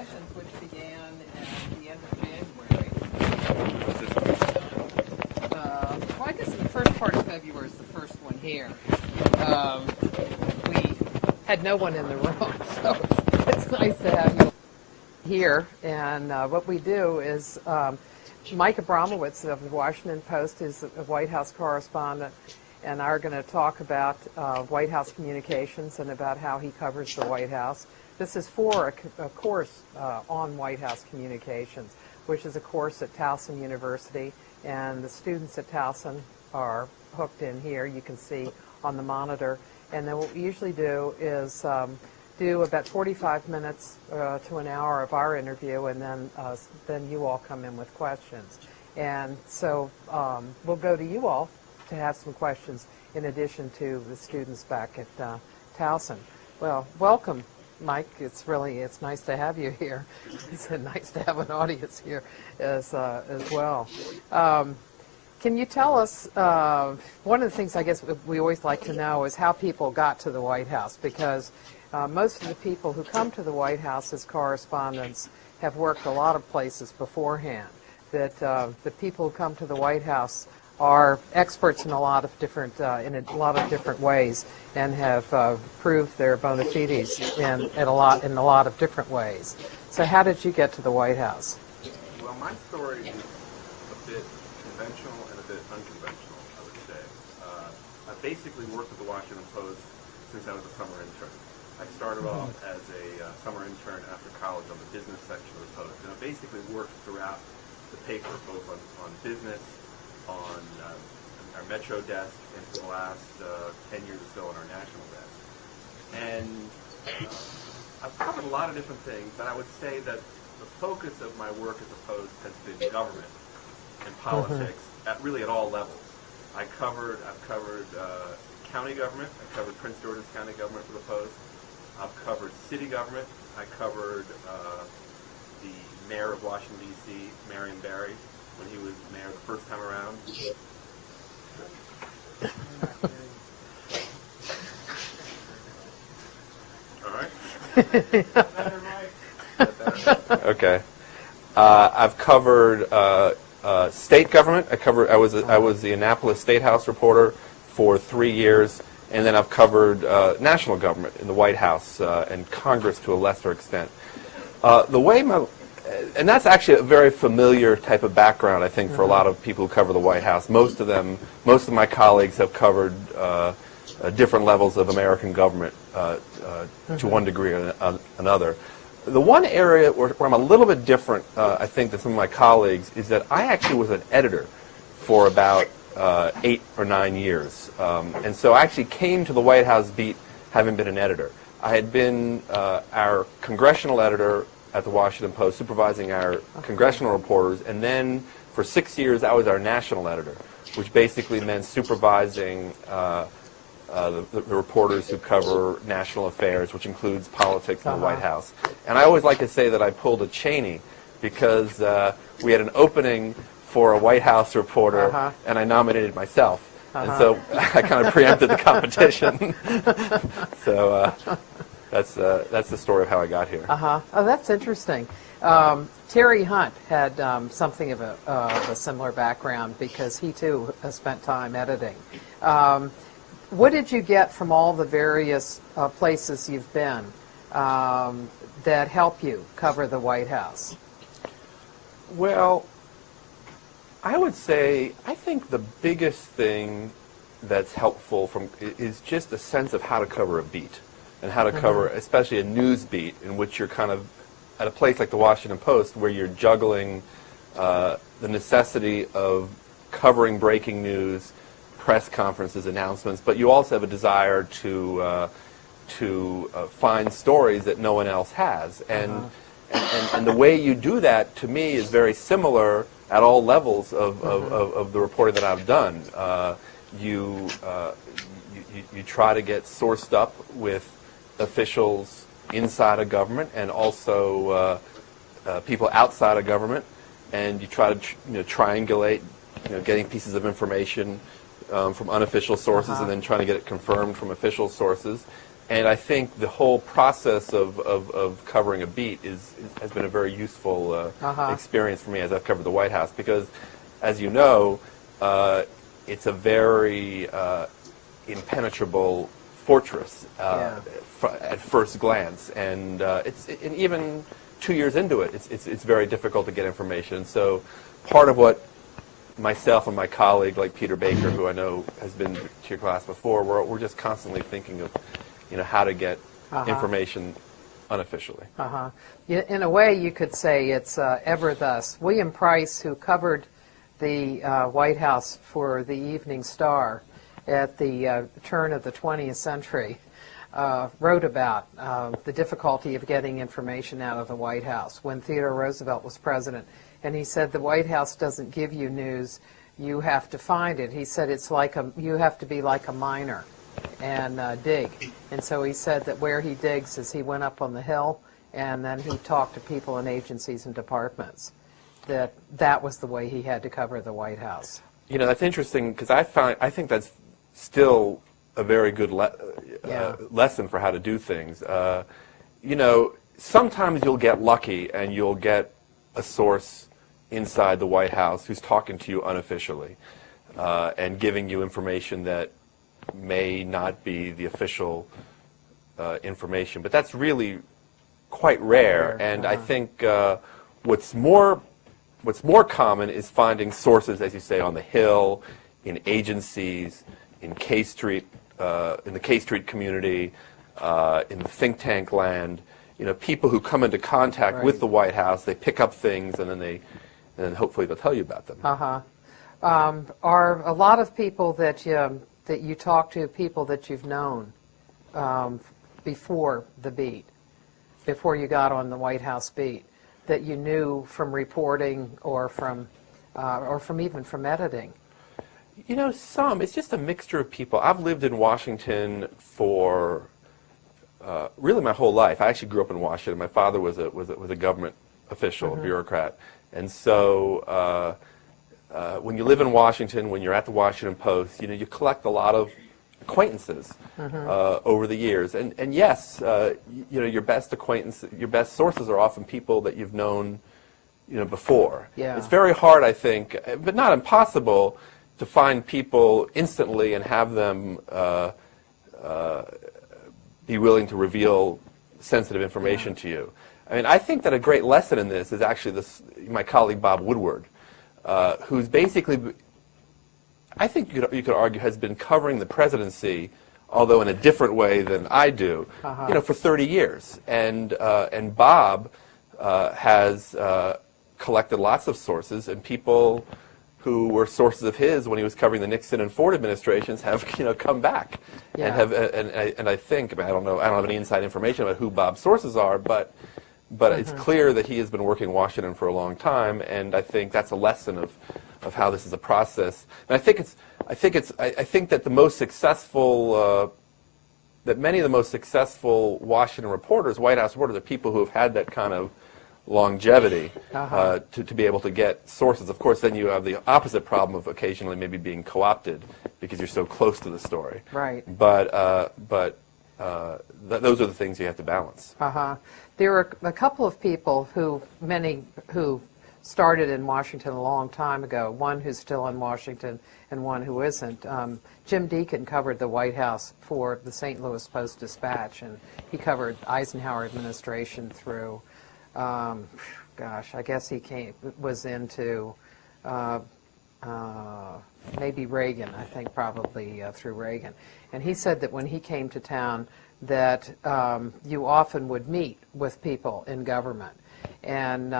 sessions, which began at the end of January. Well, I guess the first part of February is the first one here. We had no one in the room, so it's nice to have you here. And what we do is Mike Abramowitz of the Washington Post is a White House correspondent, and are going to talk about White House communications and about how he covers the White House. This is for a course on White House communications, which is a course at Towson University, and the students at Towson are hooked in here. You can see on the monitor. And then what we usually do is do about 45 minutes to an hour of our interview, and then you all come in with questions. And so we'll go to you all to have some questions in addition to the students back at Towson. Well, welcome, Mike. It's nice to have you here. It's nice to have an audience here as well. Can you tell us, one of the things I guess we always like to know is how people got to the White House, because most of the people who come to the White House as correspondents have worked a lot of places beforehand. That the people who come to the White House are experts in a lot of different ways, and have proved their bona fides in a lot of different ways. So how did you get to the White House? Well, my story is a bit conventional and a bit unconventional, I would say. I basically worked at the Washington Post since I was a summer intern. I started off as a summer intern after college on the business section of the Post, and I basically worked throughout the paper, both on business, on our Metro desk, and for the last 10 years or so on our national desk. And I've covered a lot of different things, but I would say that the focus of my work at the Post has been government and politics at all levels. I've covered county government. I covered Prince George's County government for the Post. I've covered city government. I covered the mayor of Washington, D.C., Marion Barry, when he was mayor the first time around. All right. Okay. I've covered state government. I was the Annapolis State House reporter for 3 years, and then I've covered national government in the White House and Congress to a lesser extent. And that's actually a very familiar type of background, I think, for a lot of people who cover the White House. Most of my colleagues have covered different levels of American government to one degree or another. The one area where I'm a little bit different, I think, than some of my colleagues is that I actually was an editor for about 8 or 9 years. And so I actually came to the White House beat having been an editor. I had been our congressional editor at the Washington Post, supervising our congressional reporters, and then for 6 years I was our national editor, which basically meant supervising the reporters who cover national affairs, which includes politics in the White House. And I always like to say that I pulled a Cheney, because we had an opening for a White House reporter, and I nominated myself. And so I kind of preempted the competition. So that's the story of how I got here. Oh, that's interesting. Terry Hunt had something of a similar background, because he too has spent time editing. What did you get from all the various places you've been that help you cover the White House? Well, I would say I think the biggest thing that's helpful is just a sense of how to cover a beat, and how to cover especially a news beat in which you're kind of at a place like the Washington Post, where you're juggling the necessity of covering breaking news, press conferences, announcements, but you also have a desire to find stories that no one else has. And the way you do that, to me, is very similar at all levels of the reporting that I've done. You try to get sourced up with officials inside of government, and also people outside of government, and you try to triangulate, getting pieces of information from unofficial sources, and then trying to get it confirmed from official sources. And I think the whole process of covering a beat has been a very useful experience for me as I've covered the White House, because, as you know, it's a very impenetrable fortress at first glance, and and even 2 years into it, it's very difficult to get information. So part of what myself and my colleague, like Peter Baker, who I know has been to your class before, we're just constantly thinking of, how to get information unofficially. In a way, you could say it's ever thus. William Price, who covered the White House for the Evening Star at the turn of the 20th century, wrote about the difficulty of getting information out of the White House when Theodore Roosevelt was president. And he said the White House doesn't give you news, you have to find it. He said it's like you have to be like a miner and dig. And so he said that where he digs is he went up on the hill and then he talked to people in agencies and departments. That was the way he had to cover the White House. That's interesting, because I think that's still a very good lesson for how to do things. Sometimes you'll get lucky and you'll get a source inside the White House who's talking to you unofficially and giving you information that may not be the official information. But that's really quite rare. And I think what's more common is finding sources, as you say, on the Hill, in agencies, in K Street, in the K Street community, in the think tank land. People who come into contact with the White House, they pick up things, and then hopefully they'll tell you about them. Are a lot of people that you talk to people that you've known before the beat, before you got on the White House beat, that you knew from reporting or from even from editing? It's just a mixture of people. I've lived in Washington for really my whole life. I actually grew up in Washington. My father was a government official, a bureaucrat, and so when you live in Washington, when you're at the Washington Post, you collect a lot of acquaintances over the years, and yes, your best sources are often people that you've known, before. Yeah. It's very hard, I think, but not impossible, to find people instantly and have them be willing to reveal sensitive information to you. I mean, I think that a great lesson in this is actually my colleague Bob Woodward, who's basically, I think you could argue, has been covering the presidency, although in a different way than I do, for 30 years. And Bob has collected lots of sources, and people who were sources of his when he was covering the Nixon and Ford administrations have come back and have and I think, I don't have any inside information about who Bob's sources are, but it's clear that he has been working in Washington for a long time, and I think that's a lesson of how this is a process. And I think that the most successful that many of the most successful Washington reporters, White House reporters, are people who have had that kind of longevity to be able to get sources. Of course, then you have the opposite problem of occasionally maybe being co-opted because you're so close to the story. Right. But those are the things you have to balance. There are a couple of people who started in Washington a long time ago, one who's still in Washington and one who isn't. Jim Deacon covered the White House for the St. Louis Post-Dispatch, and he covered Eisenhower administration through, I guess he was into maybe Reagan, I think probably through Reagan. And he said that when he came to town that you often would meet with people in government. And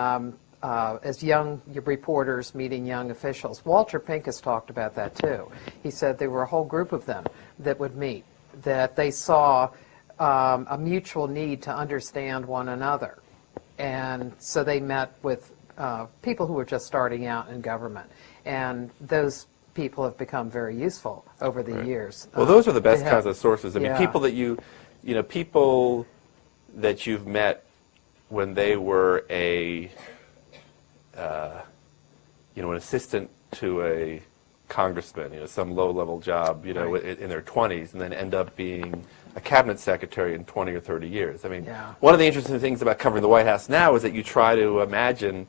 as young reporters meeting young officials. Walter Pincus talked about that too. He said there were a whole group of them that would meet, that they saw a mutual need to understand one another. And so they met with people who were just starting out in government. And those people have become very useful over the years. Well, those are the best kinds of sources. I mean, people that people that you've met when they were an assistant to a congressman, some low-level job, in their 20s, and then end up being a cabinet secretary in 20 or 30 years. I mean, Yeah. one of the interesting things about covering the White House now is that you try to imagine,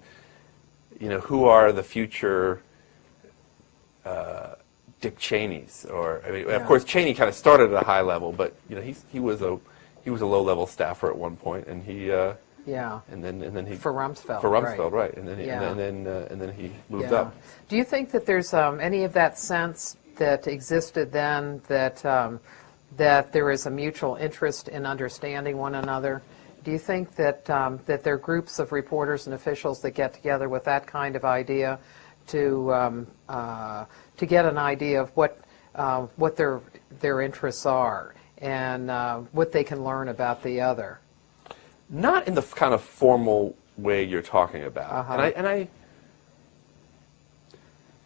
who are the future Dick Cheneys, or I mean, of course, Cheney kind of started at a high level, but he was a low-level staffer at one point, and he and then he For Rumsfeld. right, and then he moved up. Do you think that there's any of that sense that existed then, that that there is a mutual interest in understanding one another? Do you think that that there are groups of reporters and officials that get together with that kind of idea to get an idea of what their interests are and what they can learn about the other? Not in the kind of formal way you're talking about. And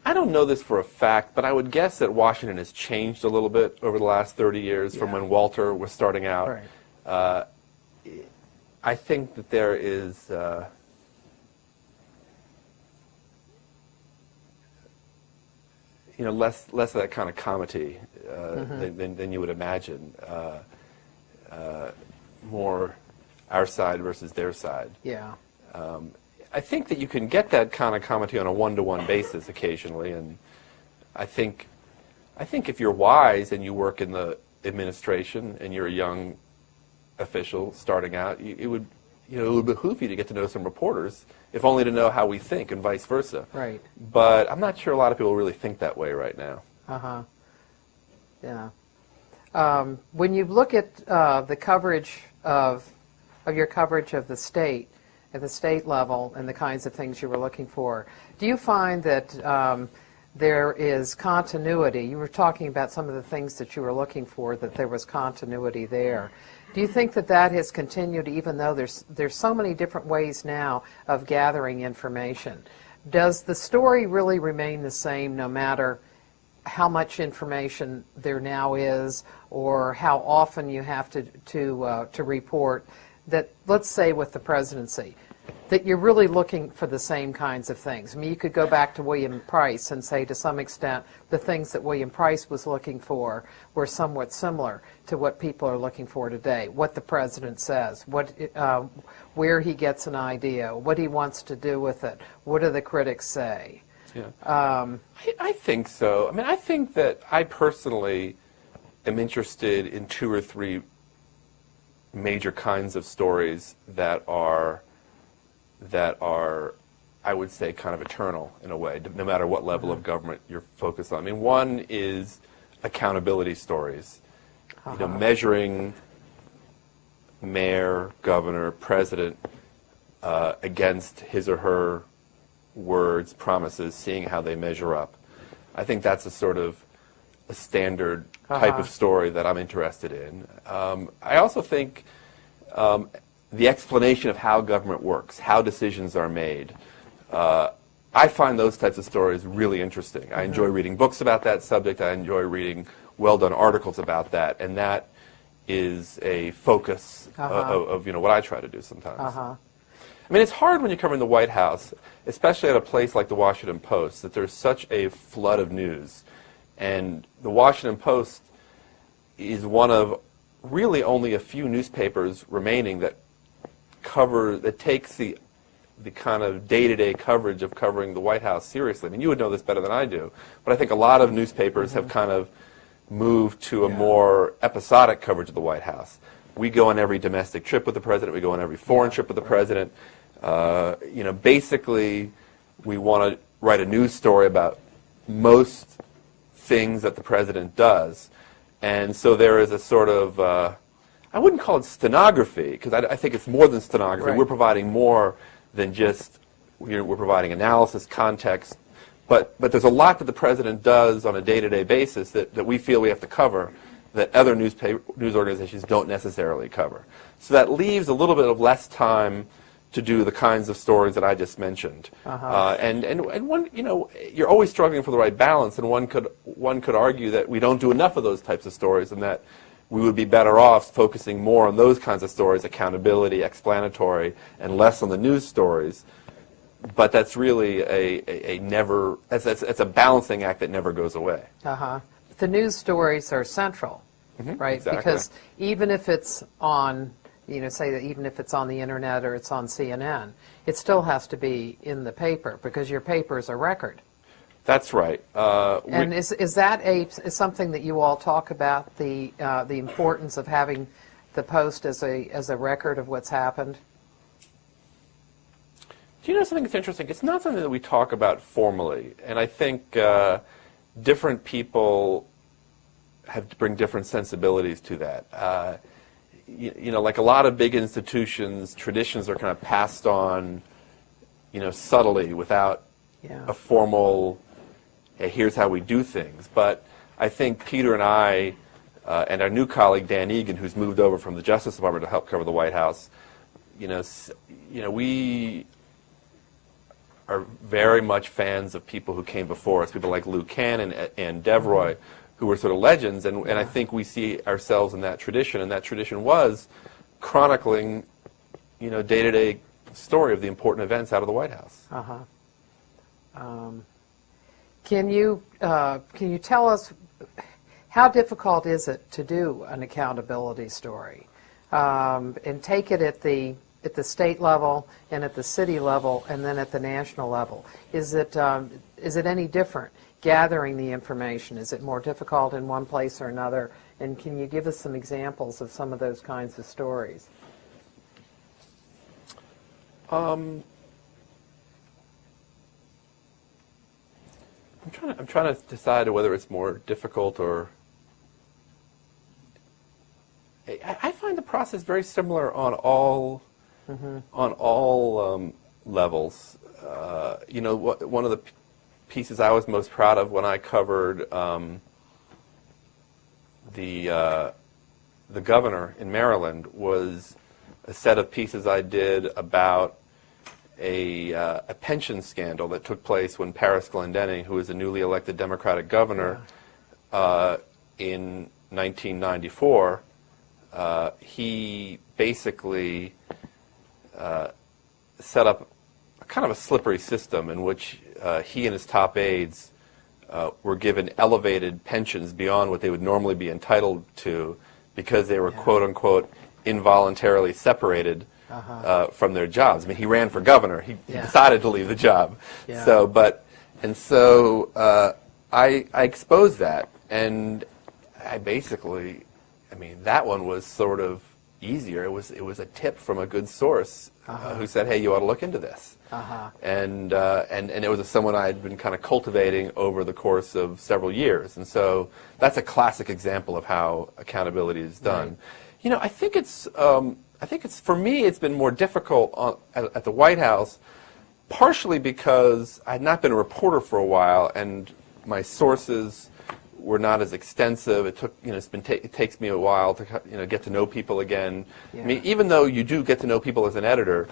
I don't know this for a fact, but I would guess that Washington has changed a little bit over the last 30 years from when Walter was starting out. Right. I think that there is less of that kind of comity than you would imagine. More our side versus their side. Yeah. I think that you can get that kind of comity on a one-to-one basis occasionally, and I think if you're wise and you work in the administration and you're a young official starting out, it would behoove you to get to know some reporters, if only to know how we think and vice versa. Right. But I'm not sure a lot of people really think that way right now. Yeah. When you look at the coverage of your coverage of the state, at the state level, and the kinds of things you were looking for, do you find that there is continuity? You were talking about some of the things that you were looking for, that there was continuity there. Do you think that that has continued, even though there's so many different ways now of gathering information? Does the story really remain the same no matter how much information there now is, or how often you have to report? That, let's say with the presidency, that you're really looking for the same kinds of things. I mean, you could go back to William Price and say, to some extent, the things that William Price was looking for were somewhat similar to what people are looking for today. What the president says, where he gets an idea, what he wants to do with it, what do the critics say? Yeah. I think so. I mean, I think that I personally am interested in 2 or 3 major kinds of stories that are, I would say, kind of eternal in a way, no matter what level of government you're focused on. I mean, one is accountability stories, measuring mayor, governor, president against his or her words, promises, seeing how they measure up. I think that's a sort of a standard type of story that I'm interested in. I also think the explanation of how government works, how decisions are made. I find those types of stories really interesting. I enjoy reading books about that subject. I enjoy reading well-done articles about that, and that is a focus of what I try to do sometimes. I mean, it's hard when you're covering the White House, especially at a place like the Washington Post, that there's such a flood of news. And the Washington Post is one of really only a few newspapers remaining that takes the kind of day-to-day coverage of covering the White House seriously. I mean, you would know this better than I do, but I think a lot of newspapers have kind of moved to a more episodic coverage of the White House. We go on every domestic trip with the president. We go on every foreign trip with the president. Basically, we want to write a news story about most things that the president does. And so there is a sort of, I wouldn't call it stenography, because I think it's more than stenography. Right. We're providing more than just, we're providing analysis, context. But there's a lot that the president does on a day-to-day basis that we feel we have to cover that other news organizations don't necessarily cover. So that leaves a little bit of less time to do the kinds of stories that I just mentioned. And one, you're always struggling for the right balance, and one could argue that we don't do enough of those types of stories, and that we would be better off focusing more on those kinds of stories, accountability, explanatory, and less on the news stories. But that's really it's a balancing act that never goes away. The news stories are central right? Exactly. Because even if it's on, say that even if it's on the internet or it's on CNN, it still has to be in the paper because your paper is a record. That's right. And is that is something that you all talk about, the importance of having the Post as a record of what's happened? Do you know something that's interesting? It's not something that we talk about formally, and I think different people have to bring different sensibilities to that. Like a lot of big institutions, traditions are kind of passed on, subtly without a formal, hey, here's how we do things. But I think Peter and I, and our new colleague Dan Egan, who's moved over from the Justice Department to help cover the White House, we are very much fans of people who came before us, people like Lou Cannon and Devroy, who were sort of legends, and I think we see ourselves in that tradition, and that tradition was chronicling, day-to-day story of the important events out of the White House. Can you tell us how difficult is it to do an accountability story, and take it at the state level and at the city level and then at the national level? Is it any different gathering the information? Is it more difficult in one place or another? And can you give us some examples of some of those kinds of stories? I'm trying to decide whether it's more difficult or. I find the process very similar on all levels. One of the pieces I was most proud of when I covered the governor in Maryland was a set of pieces I did about a pension scandal that took place when Paris Glendening, who was a newly elected Democratic governor in 1994, he basically set up kind of a slippery system in which he and his top aides were given elevated pensions beyond what they would normally be entitled to because they were quote-unquote involuntarily separated from their jobs. I mean, he ran for governor. He decided to leave the job. So I exposed that, and I basically, that one was sort of easier. It was a tip from a good source who said, "Hey, you ought to look into this." And it was someone I had been kind of cultivating over the course of several years, and so that's a classic example of how accountability is done. Right. I think it's for me it's been more difficult at the White House, partially because I had not been a reporter for a while, and my sources were not as extensive. It took, it takes me a while to, get to know people again. I mean, even though you do get to know people as an editor,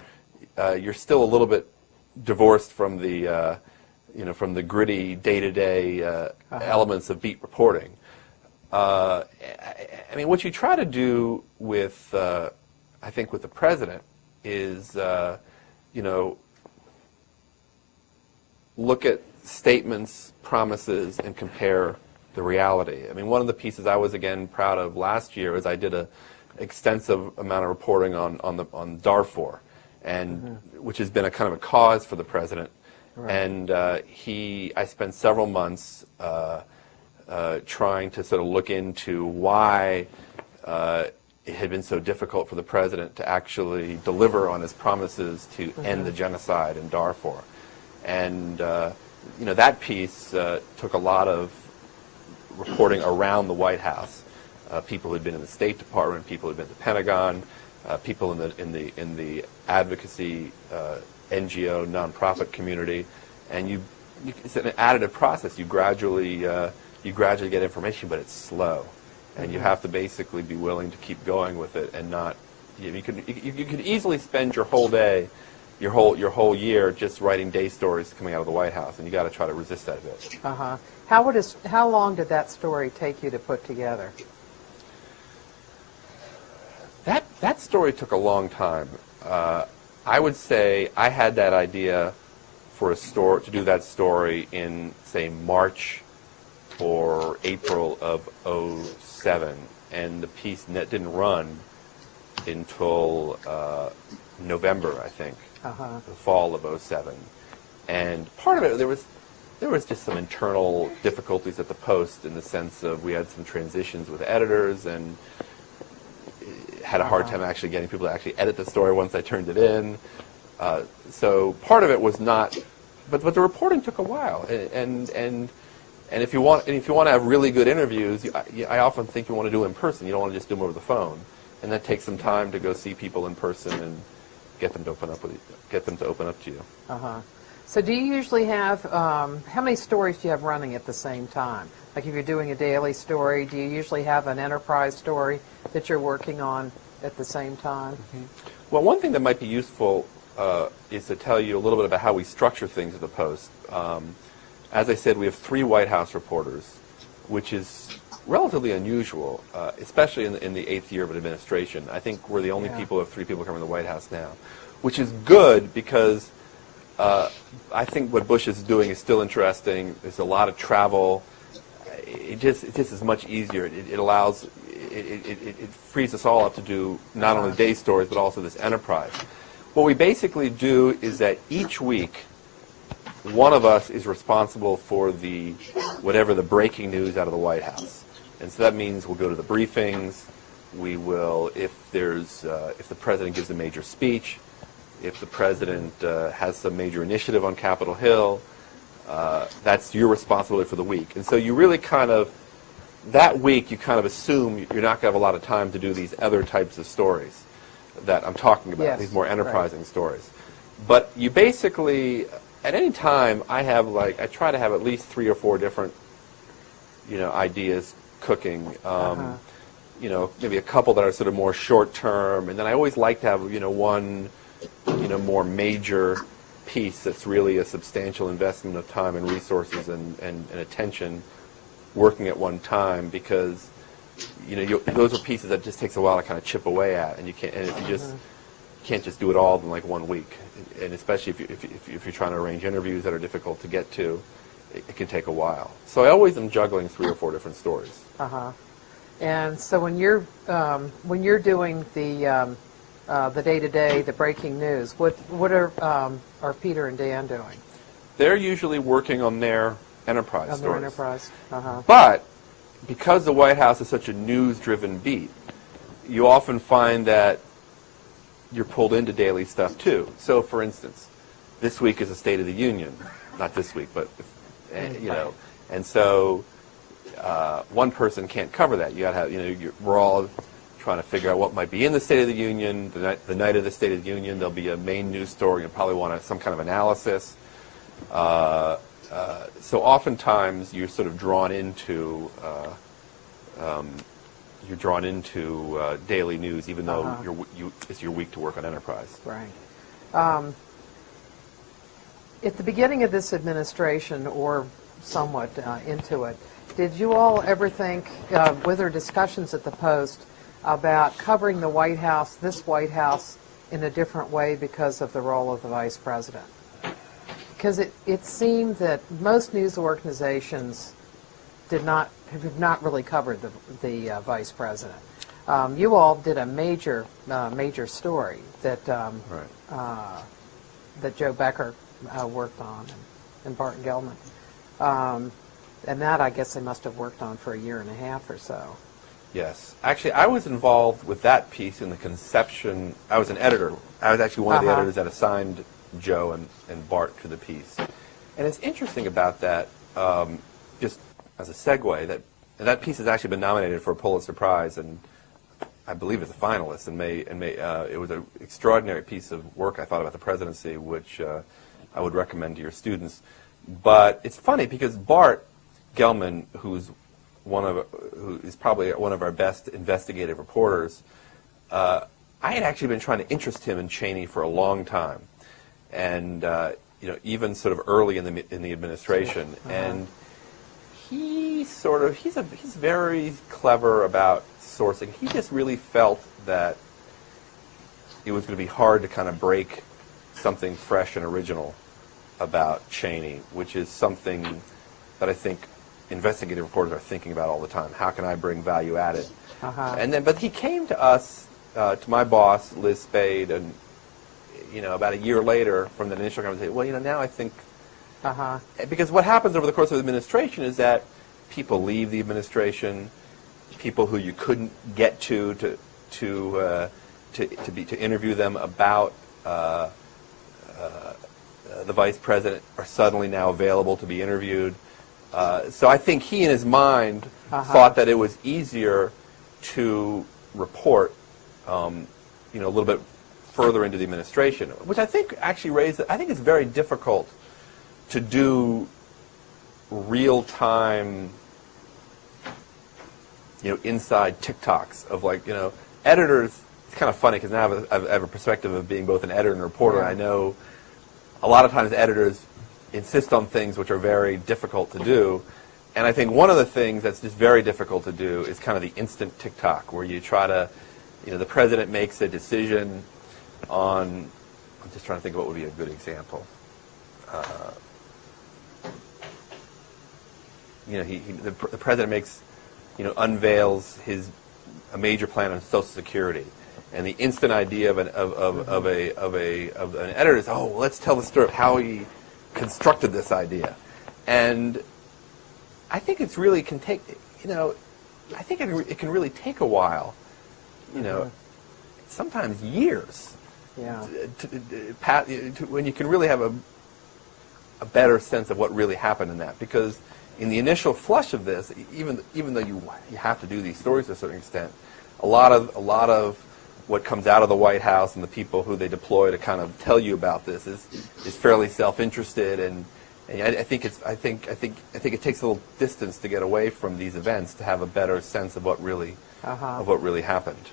you're still a little bit divorced from the, from the gritty day-to-day elements of beat reporting. I mean, what you try to do with, I think, with the president is, look at statements, promises, and compare the reality. I mean, one of the pieces I was again proud of last year is I did an extensive amount of reporting on Darfur, and which has been a kind of a cause for the president. Right. And I spent several months trying to sort of look into why it had been so difficult for the president to actually deliver on his promises to end the genocide in Darfur. And that piece took a lot of reporting around the White House, people who had been in the State Department, people who had been at the Pentagon, people in the advocacy NGO nonprofit community, and it's an additive process. You gradually get information, but it's slow, and you have to basically be willing to keep going with it, and not. You could easily spend your whole day, your whole year just writing day stories coming out of the White House, and you got to try to resist that a bit. How long did that story take you to put together? That story took a long time. I would say I had that idea to do that story in, say, March or April of '07, and the piece didn't run until November, I think, the fall of '07. And part of it, there was just some internal difficulties at the Post in the sense of we had some transitions with editors and had a hard time actually getting people to actually edit the story once I turned it in. So part of it was not, but the reporting took a while, and if you want to have really good interviews, I often think you want to do it in person. You don't want to just do them over the phone, and that takes some time to go see people in person and get them to open up to you. So do you usually have how many stories do you have running at the same time? Like if you're doing a daily story, do you usually have an enterprise story that you're working on at the same time? Well, one thing that might be useful is to tell you a little bit about how we structure things at the Post. As I said, we have 3 White House reporters, which is relatively unusual, especially in the 8th year of an administration. I think we're the only people who have 3 people covering the White House now, which is good because I think what Bush is doing is still interesting. There's a lot of travel. It just is much easier. It allows, it frees us all up to do not only day stories, but also this enterprise. What we basically do is that each week, one of us is responsible for whatever the breaking news out of the White House. And so that means we'll go to the briefings. We will, if the president gives a major speech, if the president has some major initiative on Capitol Hill, that's your responsibility for the week. And so you really that week you kind of assume you're not going to have a lot of time to do these other types of stories that I'm talking about, these more enterprising stories. But you basically, at any time, I try to have at least 3 or 4 different, ideas cooking. Maybe a couple that are sort of more short term, and then I always like to have, one, more major piece that's really a substantial investment of time and resources and attention working at one time, because those are pieces that just takes a while to kind of chip away at, and you can't just do it all in like 1 week, and especially if you're trying to arrange interviews that are difficult to get to, it can take a while. So I always am juggling 3 or 4 different stories. And so when you're doing the day-to-day, the breaking news, what are Peter and Dan doing? They're usually working on their enterprise stories. Their enterprise. But because the White House is such a news-driven beat, you often find that you're pulled into daily stuff too. So, for instance, this week is a State of the Union. Not this week, but and so one person can't cover that. You got to have, we're all trying to figure out what might be in the State of the Union. The night of the State of the Union, there'll be a main news story. You'll probably want some kind of analysis. So oftentimes you're sort of drawn into daily news, even though it's your week to work on enterprise. Right. At the beginning of this administration, or somewhat into it, did you all ever think, with our discussions at the Post, about covering the White House, this White House, in a different way because of the role of the Vice President? Because it seemed that most news organizations have not really covered the Vice President. You all did a major story that that Joe Becker worked on, and Bart Gellman. And that, I guess, they must have worked on for a year and a half or so. Yes. Actually, I was involved with that piece in the conception. I was an editor. I was actually one of the editors that assigned Joe and Bart to the piece. And it's interesting about that, just as a segue, that piece has actually been nominated for a Pulitzer Prize, and I believe it's a finalist. And it was an extraordinary piece of work, I thought, about the presidency, which I would recommend to your students. But it's funny because Bart Gellman, who is probably one of our best investigative reporters, I had actually been trying to interest him in Cheney for a long time, and even sort of early in the administration. And he's very clever about sourcing. He just really felt that it was going to be hard to kind of break something fresh and original about Cheney, which is something that I think investigative reporters are thinking about all the time. How can I bring value added? Uh-huh. But he came to us, to my boss, Liz Spade, and about a year later from the initial conversation. Well, now I think, because what happens over the course of the administration is that people leave the administration, people who you couldn't get to interview them about the vice president are suddenly now available to be interviewed. So I think he, in his mind, thought that it was easier to report, a little bit further into the administration, which I think actually I think it's very difficult to do real-time, inside TikToks of editors. It's kind of funny because now I have a perspective of being both an editor and a reporter. Yeah. I know a lot of times editors insist on things which are very difficult to do. And I think one of the things that's just very difficult to do is kind of the instant TikTok, where you try to, the president makes a decision on, I'm just trying to think of what would be a good example. The president makes, unveils a major plan on Social Security. And the instant idea of an editor is, oh, well, let's tell the story of how he constructed this idea. And I think it really can take, I think it can really take a while, sometimes years, when you can really have a better sense of what really happened in that. Because in the initial flush of this, even though you have to do these stories to a certain extent, a lot of what comes out of the White House and the people who they deploy to kind of tell you about this is fairly self-interested, and I think it takes a little distance to get away from these events to have a better sense of what really happened.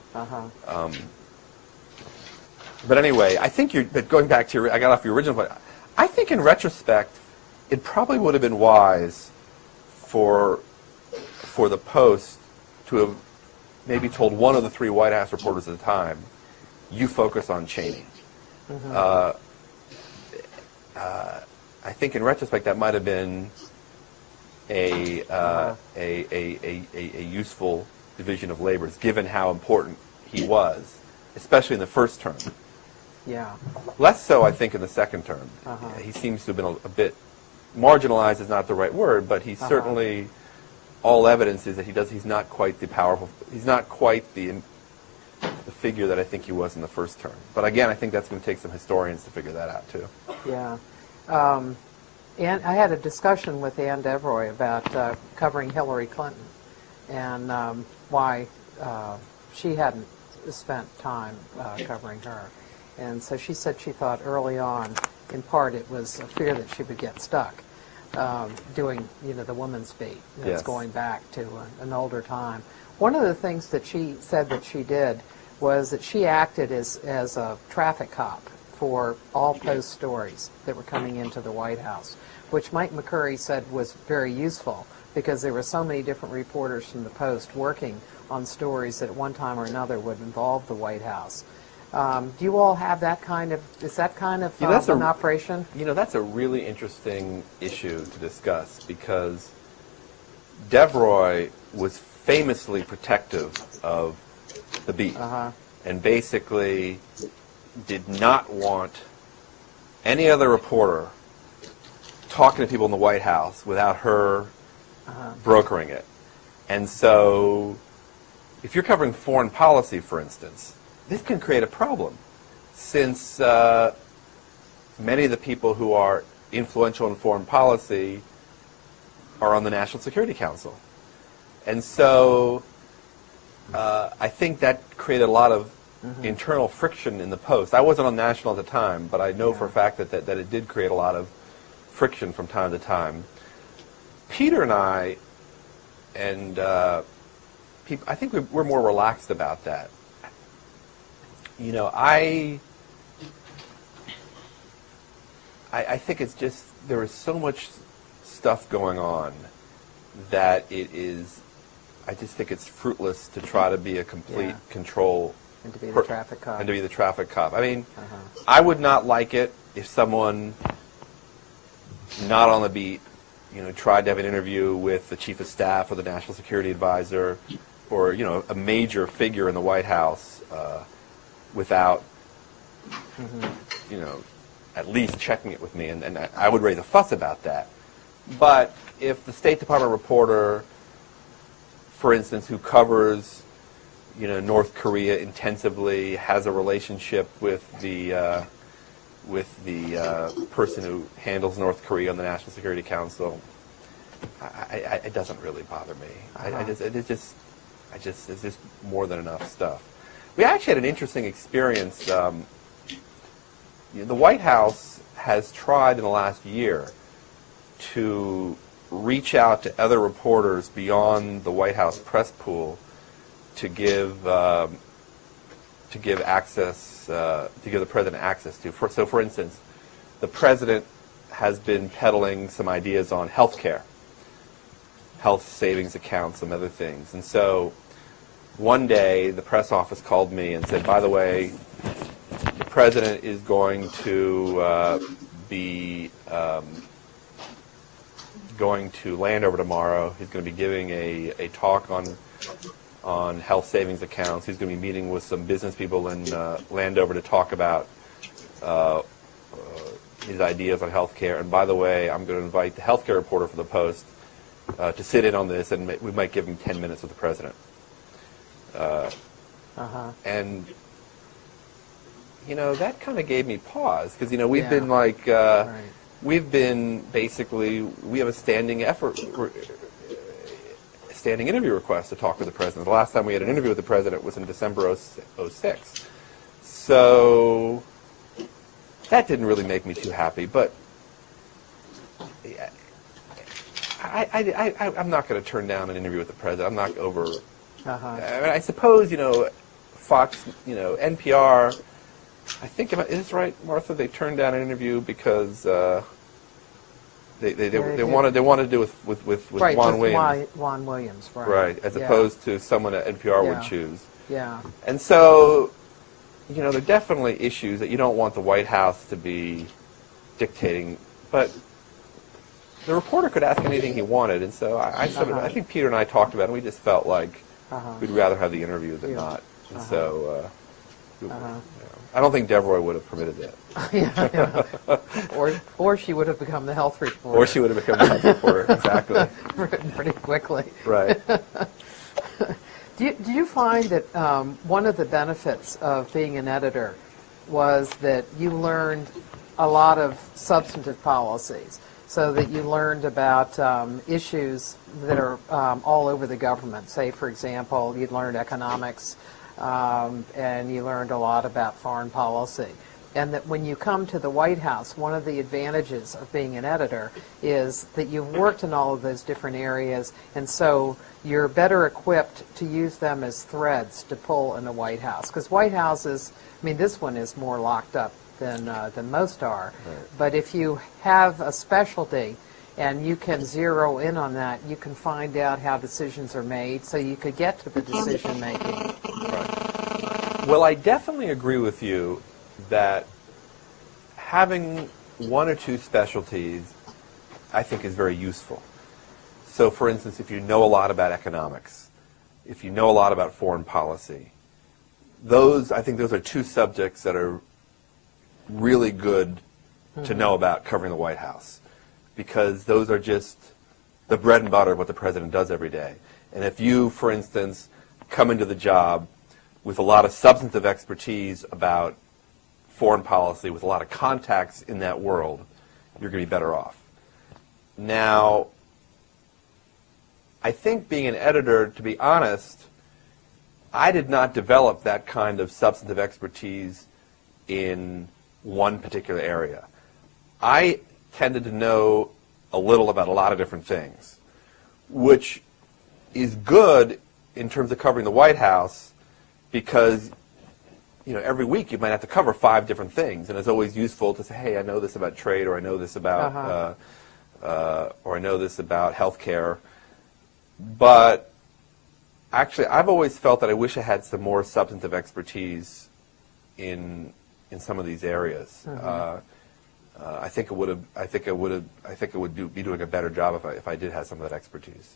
But anyway, I think but going back to I got off your original point. I think in retrospect, it probably would have been wise for the Post to have maybe told one of the three White House reporters at the time, you focus on Cheney. I think in retrospect that might have been a useful division of labors, given how important he was, especially in the first term. Yeah. Less so, I think, in the second term. He seems to have been a bit marginalized is not the right word, but he's certainly, all evidence is that he's not quite the powerful, he's not quite the figure that I think he was in the first term. But again, I think that's going to take some historians to figure that out too. Yeah. And I had a discussion with Ann Devroy about covering Hillary Clinton and why she hadn't spent time covering her. And so she said she thought early on, in part, it was a fear that she would get stuck doing, the woman's beat. It's going back to an older time. One of the things that she said that she did was that she acted as a traffic cop for all Post stories that were coming into the White House, which Mike McCurry said was very useful because there were so many different reporters from the Post working on stories that at one time or another would involve the White House. Do you all have that kind of, is that kind of an operation? That's a really interesting issue to discuss because Devroy was famously protective of the beat and basically did not want any other reporter talking to people in the White House without her brokering it. And so if you're covering foreign policy, for instance, this can create a problem since many of the people who are influential in foreign policy are on the National Security Council. And so I think that created a lot of internal friction in the Post. I wasn't on National at the time, but I know for a fact that it did create a lot of friction from time to time. Peter and I, and I think we're more relaxed about that. I think it's just, there is so much stuff going on that I just think it's fruitless to try to be a complete control. And to be the traffic cop. And to be the traffic cop. I mean, I would not like it if someone not on the beat tried to have an interview with the chief of staff or the national security advisor or, a major figure in the White House without, at least checking it with me. And I would raise a fuss about that. But if the State Department reporter, for instance, who covers, North Korea intensively, has a relationship with the person who handles North Korea on the National Security Council, it doesn't really bother me. It's just more than enough stuff. We actually had an interesting experience. The White House has tried in the last year to reach out to other reporters beyond the White House press pool to give access, to give the president access to. So, for instance, the president has been peddling some ideas on health care, health savings accounts, some other things. And so one day the press office called me and said, by the way, the president is going to be going to Landover tomorrow. He's going to be giving a talk on health savings accounts. He's going to be meeting with some business people in Landover to talk about his ideas on health care. And by the way, I'm going to invite the health care reporter for the Post to sit in on this, and we might give him 10 minutes with the president. And, that kind of gave me pause, because, we've been like, we've been basically, we have a standing interview request to talk with the president. The last time we had an interview with the president was in December '06. So that didn't really make me too happy, but I'm not going to turn down an interview with the president. I'm not over. I suppose, Fox, NPR, I think, is this right, Martha? They turned down an interview because they wanted to do with right, Juan with Williams. Juan Williams, right. Right, as opposed to someone that NPR would choose. Yeah. And so, there are definitely issues that you don't want the White House to be dictating, but the reporter could ask anything he wanted, and so I think Peter and I talked about it, and we just felt like we'd rather have the interview than not. And so, I don't think Devroy would have permitted that. Or she would have become the health reporter. Or she would have become the health reporter, exactly. Pretty quickly. Right. Do you find that one of the benefits of being an editor was that you learned a lot of substantive policies, so that you learned about issues that are all over the government? Say, for example, you learned economics, and you learned a lot about foreign policy. And that when you come to the White House, one of the advantages of being an editor is that you've worked in all of those different areas, and so you're better equipped to use them as threads to pull in the White House. Because White Houses, this one is more locked up than most are. Right. But if you have a specialty and you can zero in on that, you can find out how decisions are made, so you could get to the decision making. Right. Well, I definitely agree with you that having one or two specialties, I think, is very useful. So, for instance, if you know a lot about economics, if you know a lot about foreign policy, I think those are two subjects that are really good to know about covering the White House, because those are just the bread and butter of what the president does every day. And if you, for instance, come into the job with a lot of substantive expertise about foreign policy, with a lot of contacts in that world, you're going to be better off. Now, I think being an editor, to be honest, I did not develop that kind of substantive expertise in one particular area. I tended to know a little about a lot of different things, which is good in terms of covering the White House, because every week you might have to cover 5 different things, and it's always useful to say, hey, I know this about trade, or I know this about or I know this about healthcare. But actually, I've always felt that I wish I had some more substantive expertise in some of these areas. I think it would be doing a better job if I did have some of that expertise.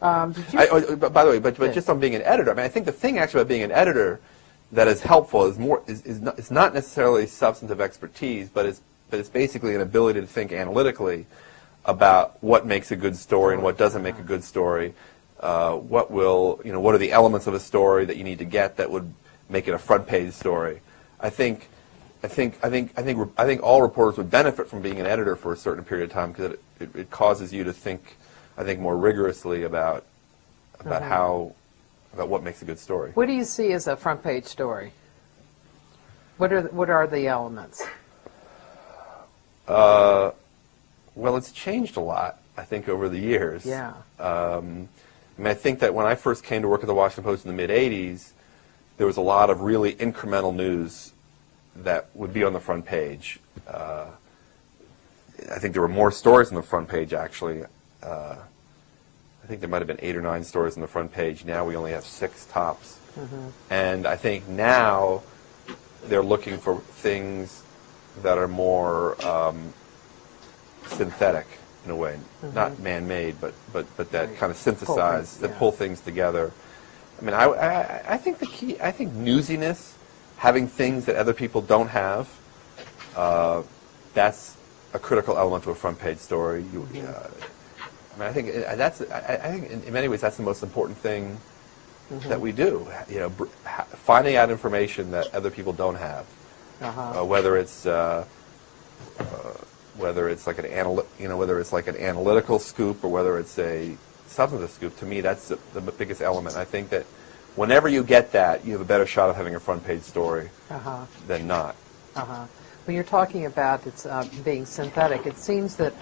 By the way, but just on being an editor, I mean, I think the thing actually about being an editor that is helpful is not necessarily substantive expertise, but it's basically an ability to think analytically about what makes a good story and what doesn't make a good story. What are the elements of a story that you need to get that would make it a front page story? I think all reporters would benefit from being an editor for a certain period of time because it causes you to think, I think, more rigorously about what makes a good story. What do you see as a front page story? What are the elements? Well, it's changed a lot, I think, over the years. Yeah. I mean, I think that when I first came to work at the Washington Post in the mid-'80s, there was a lot of really incremental news that would be on the front page. I think there were more stories on the front page, actually. I think there might have been 8 or 9 stories on the front page. Now we only have 6 tops. And I think now they're looking for things that are more synthetic in a way, not man-made, but that kind of synthesize, that pull things together. I mean, I think the key, I think newsiness, having things that other people don't have, that's a critical element to a front page story. I mean, I think in many ways that's the most important thing that we do. Finding out information that other people don't have, whether it's like an analytical scoop or whether it's a substantive scoop. To me, that's the biggest element. I think that whenever you get that, you have a better shot of having a front page story than not. When you're talking about it's being synthetic, it seems that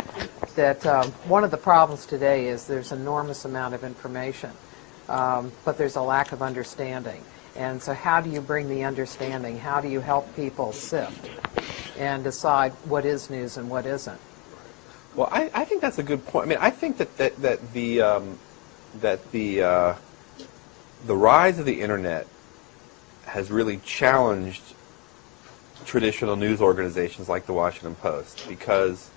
one of the problems today is there's an enormous amount of information, but there's a lack of understanding. And so how do you bring the understanding? How do you help people sift and decide what is news and what isn't? Well, I think that's a good point. I mean, I think that the rise of the internet has really challenged traditional news organizations like the Washington Post, because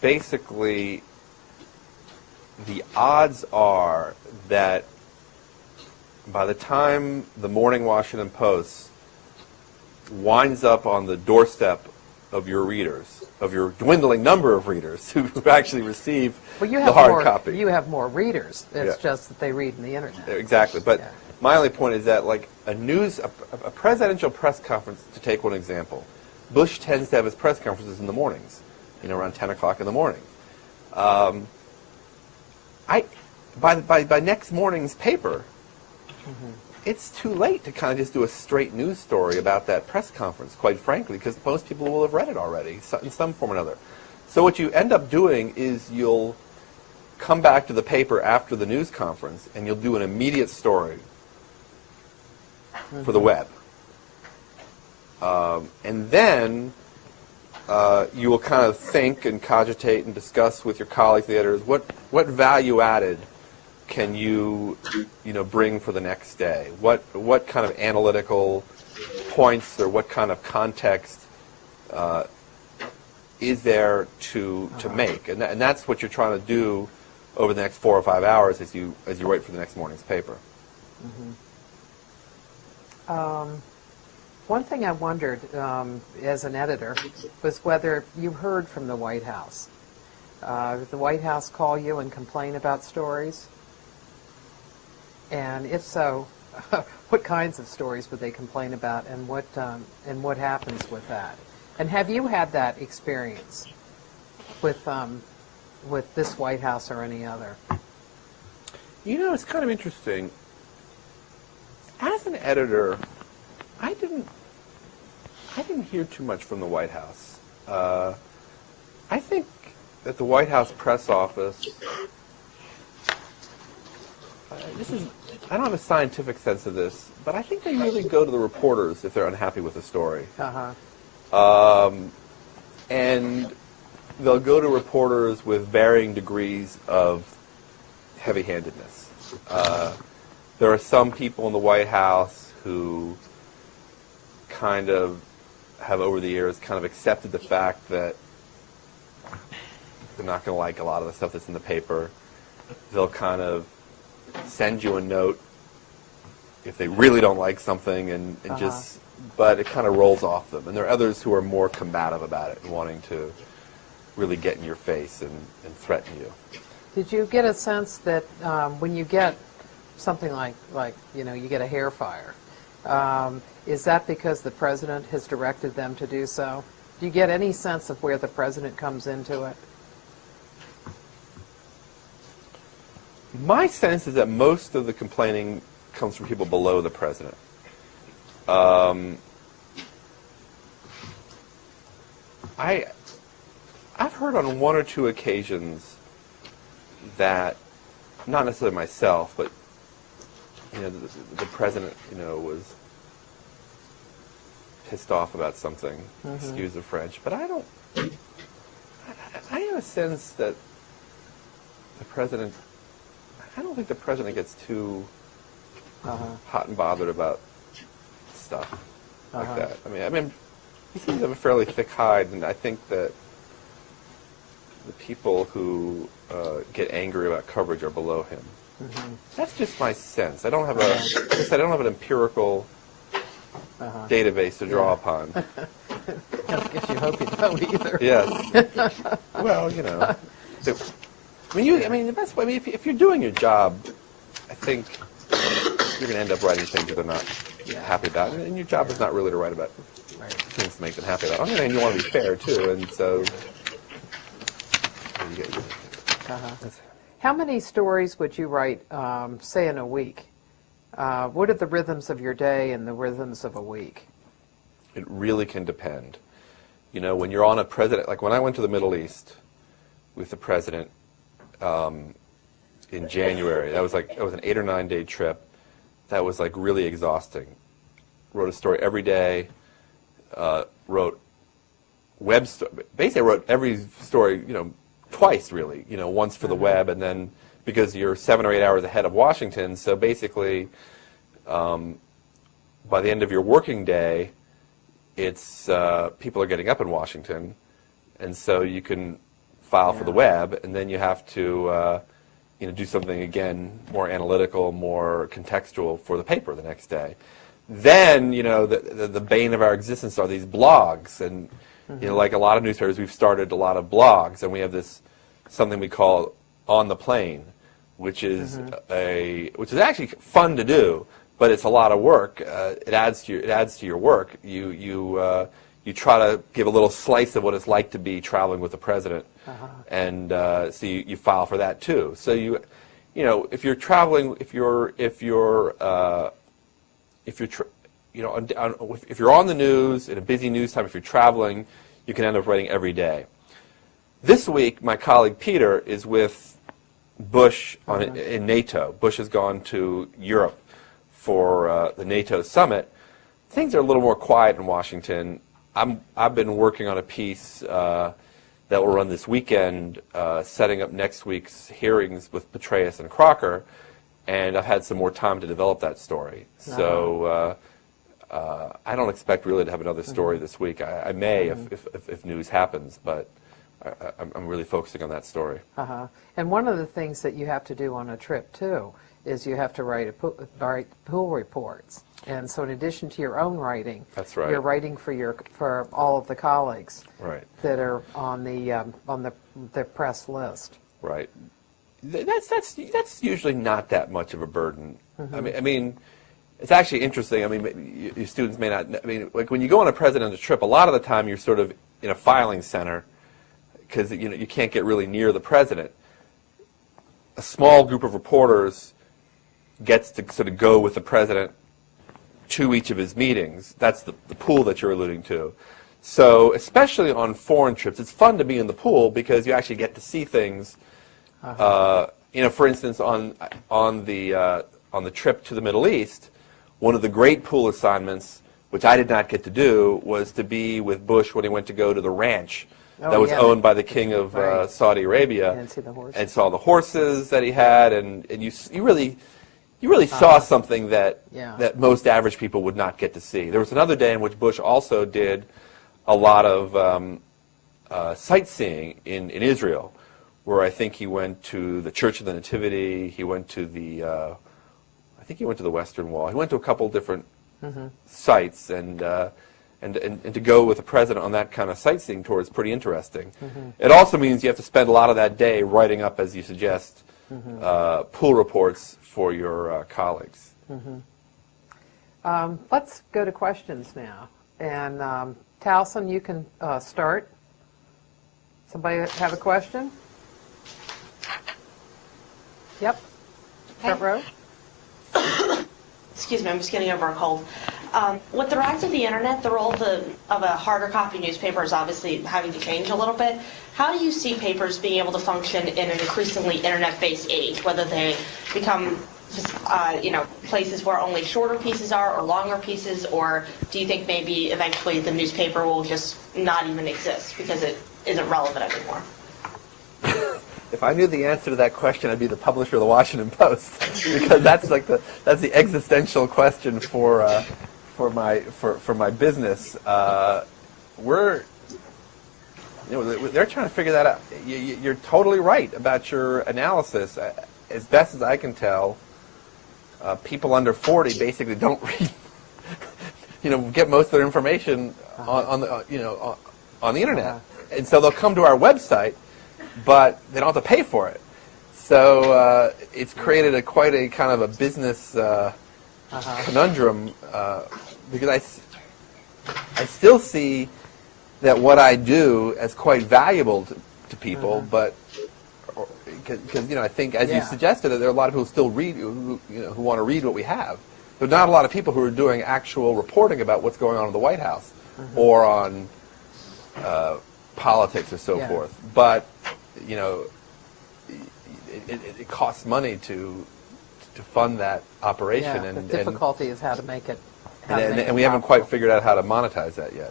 basically the odds are that by the time the morning Washington Post winds up on the doorstep of your readers, of your dwindling number of readers who actually receive the hard copy. You have more readers. It's just that they read in the internet. Exactly. But my only point is that, like, a presidential press conference, to take one example, Bush tends to have his press conferences in the mornings, around 10 o'clock in the morning. By next morning's paper, it's too late to kind of just do a straight news story about that press conference, quite frankly, because most people will have read it already in some form or another. So what you end up doing is you'll come back to the paper after the news conference and you'll do an immediate story for the web. And then you will kind of think and cogitate and discuss with your colleagues, the editors, what value added can you bring for the next day? What kind of analytical points or what kind of context is there to make? And that's what you're trying to do over the next 4 or 5 hours as you wait for the next morning's paper. One thing I wondered as an editor was whether you heard from the White House. Did the White House call you and complain about stories? And if so, what kinds of stories would they complain about, and what happens with that? And have you had that experience with this White House or any other? It's kind of interesting. As an editor, I didn't hear too much from the White House. I think that the White House press office, I don't have a scientific sense of this, but I think they really go to the reporters if they're unhappy with a story. And they'll go to reporters with varying degrees of heavy-handedness. There are some people in the White House who kind of have over the years kind of accepted the fact that they're not going to like a lot of the stuff that's in the paper. They'll kind of send you a note if they really don't like something, and just, but it kind of rolls off them. And there are others who are more combative about it and wanting to really get in your face and threaten you. Did you get a sense that when you get something like you get a hair fire, is that because the president has directed them to do so? Do you get any sense of where the president comes into it? My sense is that most of the complaining comes from people below the president. I've heard on one or two occasions that, not necessarily myself, but the president, was pissed off about something. Excuse the French, but I have a sense that the president. I don't think the president gets too hot and bothered about stuff like that. I mean, he seems to have a fairly thick hide, and I think that the people who get angry about coverage are below him. That's just my sense. I don't have I don't have an empirical database to draw upon. I guess you hope you don't either. Yes. Well, the best way. If you're doing your job, I think you're going to end up writing things that they're not happy about, and your job is not really to write about things to make them happy about. On the other hand, you want to be fair too, and so you get. How many stories would you write, say, in a week? What are the rhythms of your day and the rhythms of a week? It really can depend. When you're on a president, like when I went to the Middle East with the president in January, that was an 8 or 9 day trip. That was really exhausting. Wrote a story every day. Wrote web story. Basically, I wrote every story, twice really. Once for the web, and then because you're 7 or 8 hours ahead of Washington, so basically, by the end of your working day, it's people are getting up in Washington, and so you can file for the web, and then you have to do something again more analytical, more contextual for the paper the next day. Then the bane of our existence are these blogs, and like a lot of newspapers, we've started a lot of blogs, and we have something we call On the Plane, which is actually fun to do, but it's a lot of work. It adds to your work. You try to give a little slice of what it's like to be traveling with the president, and so you file for that too. So if you're traveling, if you're on the news in a busy news time, if you're traveling, you can end up writing every day. This week, my colleague Peter is with Bush in NATO. Bush has gone to Europe for the NATO summit. Things are a little more quiet in Washington. I've been working on a piece that will run this weekend, setting up next week's hearings with Patriots and Crocker, and I've had some more time to develop that story. So I don't expect really to have another story this week. I may if news happens, but I'm really focusing on that story. And one of the things that you have to do on a trip too is you have to write pool reports. And so in addition to your own writing, that's right, you're writing for all of the colleagues that are on the press list. Right. That's usually not that much of a burden. I mean, it's actually interesting. I mean, you students may not. I mean, like when you go on a presidential trip, a lot of the time you're sort of in a filing center because you can't get really near the president. A small group of reporters gets to sort of go with the president to each of his meetings. That's the pool that you're alluding to. So especially on foreign trips, it's fun to be in the pool because you actually get to see things. For instance, on the trip to the Middle East, one of the great pool assignments, which I did not get to do, was to be with Bush when he went to go to the ranch that was owned by the king of Saudi Arabia, and see the horses. And saw the horses that he had, and you really saw something that most average people would not get to see. There was another day in which Bush also did a lot of sightseeing in Israel, where I think he went to the Church of the Nativity. He went to the, I think he went to the Western Wall. He went to a couple different sites, and to go with the president on that kind of sightseeing tour is pretty interesting. It also means you have to spend a lot of that day writing up, as you suggest, pool reports for your colleagues. Let's go to questions now. And Towson, you can start. Somebody have a question? Yep. Front row. Excuse me, I'm just getting over a cold. With the rise of the internet, the role of a harder copy newspaper is obviously having to change a little bit. How do you see papers being able to function in an increasingly internet-based age, whether they become places where only shorter pieces are or longer pieces, or do you think maybe eventually the newspaper will just not even exist because it isn't relevant anymore? If I knew the answer to that question, I'd be the publisher of the Washington Post, because that's the existential question for my business. They're trying to figure that out. You're totally right about your analysis. As best as I can tell, people under 40 basically don't read, get most of their information on the internet, and so they'll come to our website, but they don't have to pay for it. So it's created quite a kind of a business conundrum, because I still see that what I do as quite valuable to people, but because I think, as you suggested, that there are a lot of people who still read, who want to read what we have. There are not a lot of people who are doing actual reporting about what's going on in the White House or on politics or so forth. But it costs money to fund that operation, and the difficulty is how to make it. And we haven't quite figured out how to monetize that yet.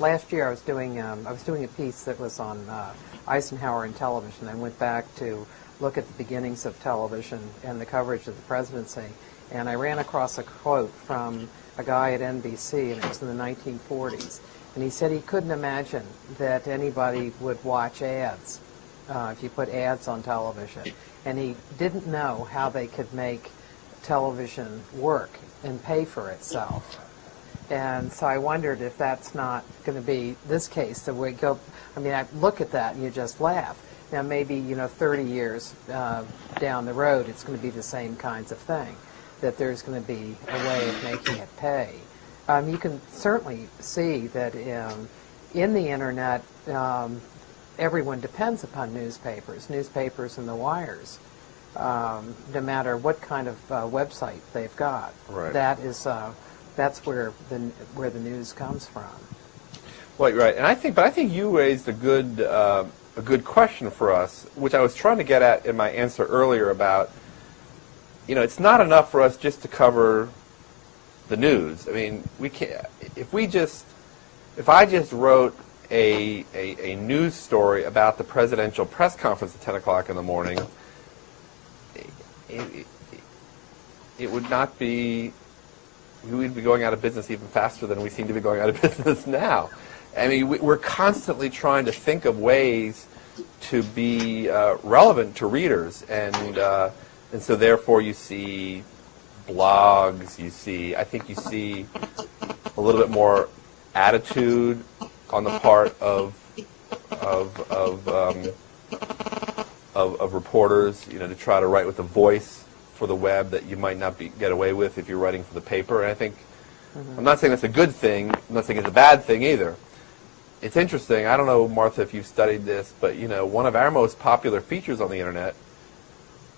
Last year I was doing a piece that was on Eisenhower and television. I went back to look at the beginnings of television and the coverage of the presidency, and I ran across a quote from a guy at NBC, and it was in the 1940s. And he said he couldn't imagine that anybody would watch ads if you put ads on television. And he didn't know how they could make television work and pay for itself. And so I wondered if that's not going to be this case. That we go. I mean, I look at that and you just laugh. Now maybe 30 years down the road, it's going to be the same kinds of thing. That there's going to be a way of making it pay. You can certainly see that in the internet, everyone depends upon newspapers and the wires, no matter what kind of website they've got. Right. That's where the news comes from. Well, right, and I think you raised a good question for us, which I was trying to get at in my answer earlier about, it's not enough for us just to cover the news. I mean, we can't. If I just wrote a news story about the presidential press conference at 10 o'clock in the morning, it would not be. We would be going out of business even faster than we seem to be going out of business now. I mean, we're constantly trying to think of ways to be relevant to readers, and so therefore you see blogs. I think you see a little bit more attitude on the part of reporters, to try to write with a voice for the web that you might not get away with if you're writing for the paper. And I think, I'm not saying that's a good thing, I'm not saying it's a bad thing either. It's interesting, I don't know, Martha, if you've studied this, but one of our most popular features on the internet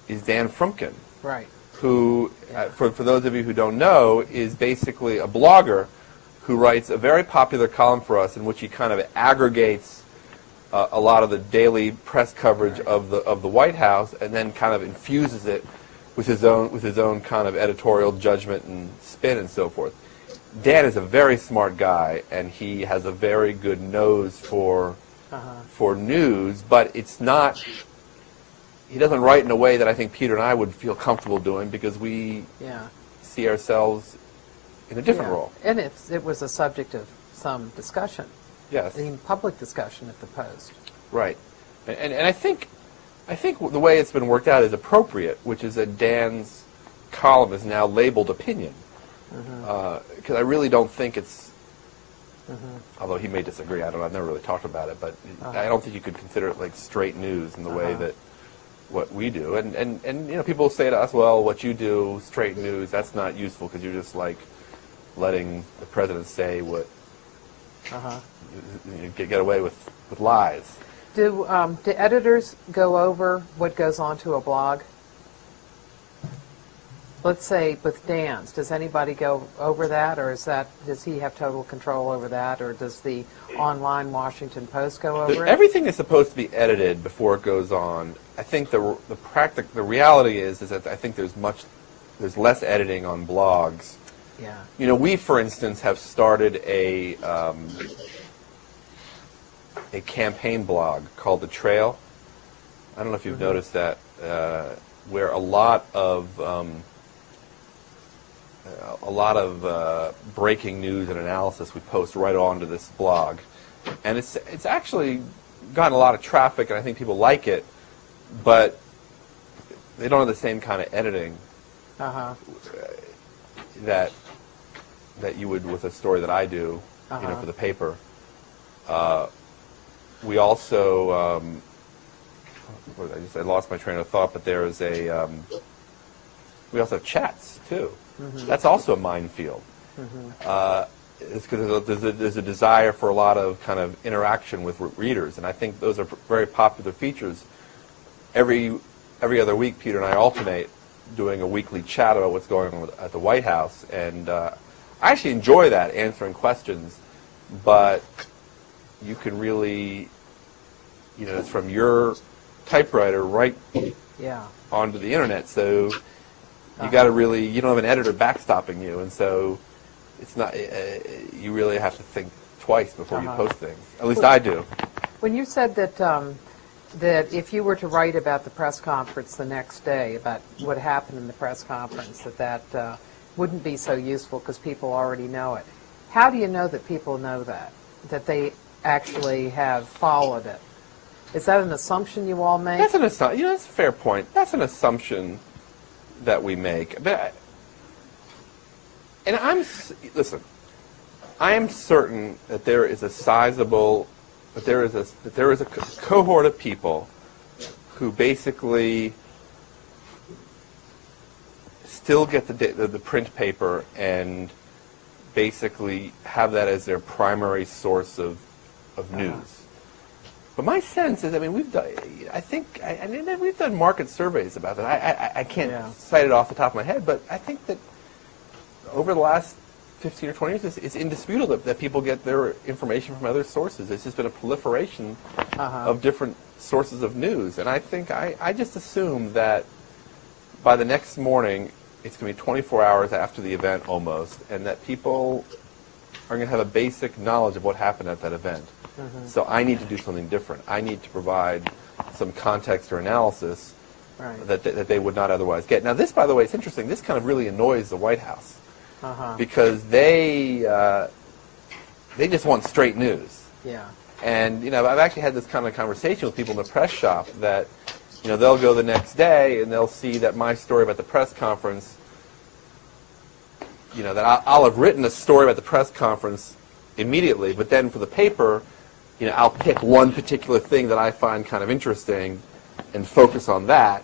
is Dan Frumkin. Right. Who, for those of you who don't know, is basically a blogger who writes a very popular column for us in which he kind of aggregates a lot of the daily press coverage of the White House and then kind of infuses it with his own kind of editorial judgment and spin and so forth. Dan is a very smart guy, and he has a very good nose for news, but it's not. He doesn't write in a way that I think Peter and I would feel comfortable doing, because we see ourselves in a different Yeah. role. And it was a subject of some discussion, Yes. even public discussion at the Post. Right. And I think the way it's been worked out is appropriate, which is that Dan's column is now labeled opinion. Because I really don't think it's, although he may disagree, I don't know, I've never really talked about it, but I don't think you could consider it like straight news in the way that what we do. And you know, people say to us, well, what you do, straight news, that's not useful because you're just like letting the president say what, you get away with lies. Do editors go over what goes onto a blog? Let's say with Dan's, does anybody go over that, or does he have total control over that, or does the online Washington Post go over it? Everything is supposed to be edited before it goes on. I think the reality is that I think there's less editing on blogs. Yeah. You know, we, for instance, have started a campaign blog called The Trail. I don't know if you've noticed that, where a lot of breaking news and analysis we post right onto this blog, and it's actually gotten a lot of traffic, and I think people like it, but they don't have the same kind of editing that you would with a story that I do, you know, for the paper. We also, I lost my train of thought, but there is we also have chats too. That's also a minefield. It's because there's a desire for a lot of kind of interaction with readers, and I think those are very popular features. Every other week, Peter and I alternate doing a weekly chat about what's going on at the White House, and I actually enjoy that, answering questions, but you can really, you know, it's from your typewriter right onto the internet, so you got to really, you don't have an editor backstopping you, and so it's not, you really have to think twice before you post things. At least I do. When you said that that if you were to write about the press conference the next day, about what happened in the press conference, that wouldn't be so useful because people already know it. How do you know that people know that they actually have followed it? Is that an assumption you all make? That's an assumption. You know, that's a fair point. That's an assumption that we make. But listen, I am certain that there is a sizable, that there is a cohort of people who basically still get the print paper and basically have that as their primary source of news. But my sense is, I mean, we've done market surveys about that. I can't cite it off the top of my head, but I think that over the last 15 or 20 years, it's indisputable that people get their information from other sources. There's just been a proliferation of different sources of news. And I think I just assume that by the next morning, it's going to be 24 hours after the event almost, and that people are going to have a basic knowledge of what happened at that event. So I need to do something different. I need to provide some context or analysis that they would not otherwise get. Now this, by the way, it's interesting. This kind of really annoys the White House because they just want straight news. Yeah. And you know, I've actually had this kind of conversation with people in the press shop that, you know, they'll go the next day and they'll see that my story about the press conference, you know, that I'll have written a story about the press conference immediately, but then for the paper, you know, I'll pick one particular thing that I find kind of interesting and focus on that,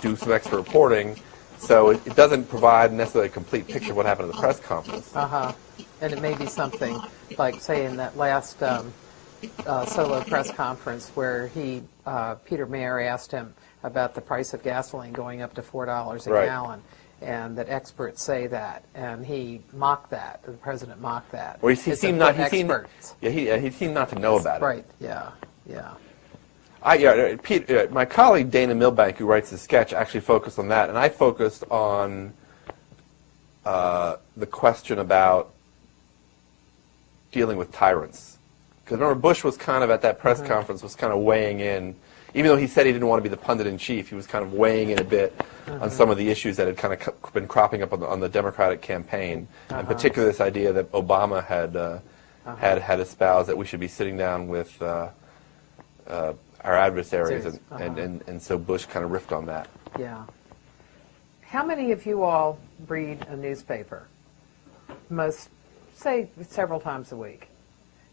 do some extra reporting, so it doesn't provide necessarily a complete picture of what happened at the press conference. And it may be something like, say, in that last solo press conference where Peter Mayer asked him about the price of gasoline going up to $4 a gallon. And that experts say that, and he mocked that. The president mocked that. Well, he seemed not to know about it. Right. Yeah. My colleague Dana Milbank, who writes the sketch, actually focused on that, and I focused on the question about dealing with tyrants. Because remember, Bush was kind of at that press conference was kind of weighing in. even though he said he didn't want to be the pundit-in-chief, he was kind of weighing in a bit on some of the issues that had kind of been cropping up on the Democratic campaign, in particular this idea that Obama had espoused that we should be sitting down with our adversaries, and so Bush kind of riffed on that. Yeah. How many of you all read a newspaper? Most, say, several times a week.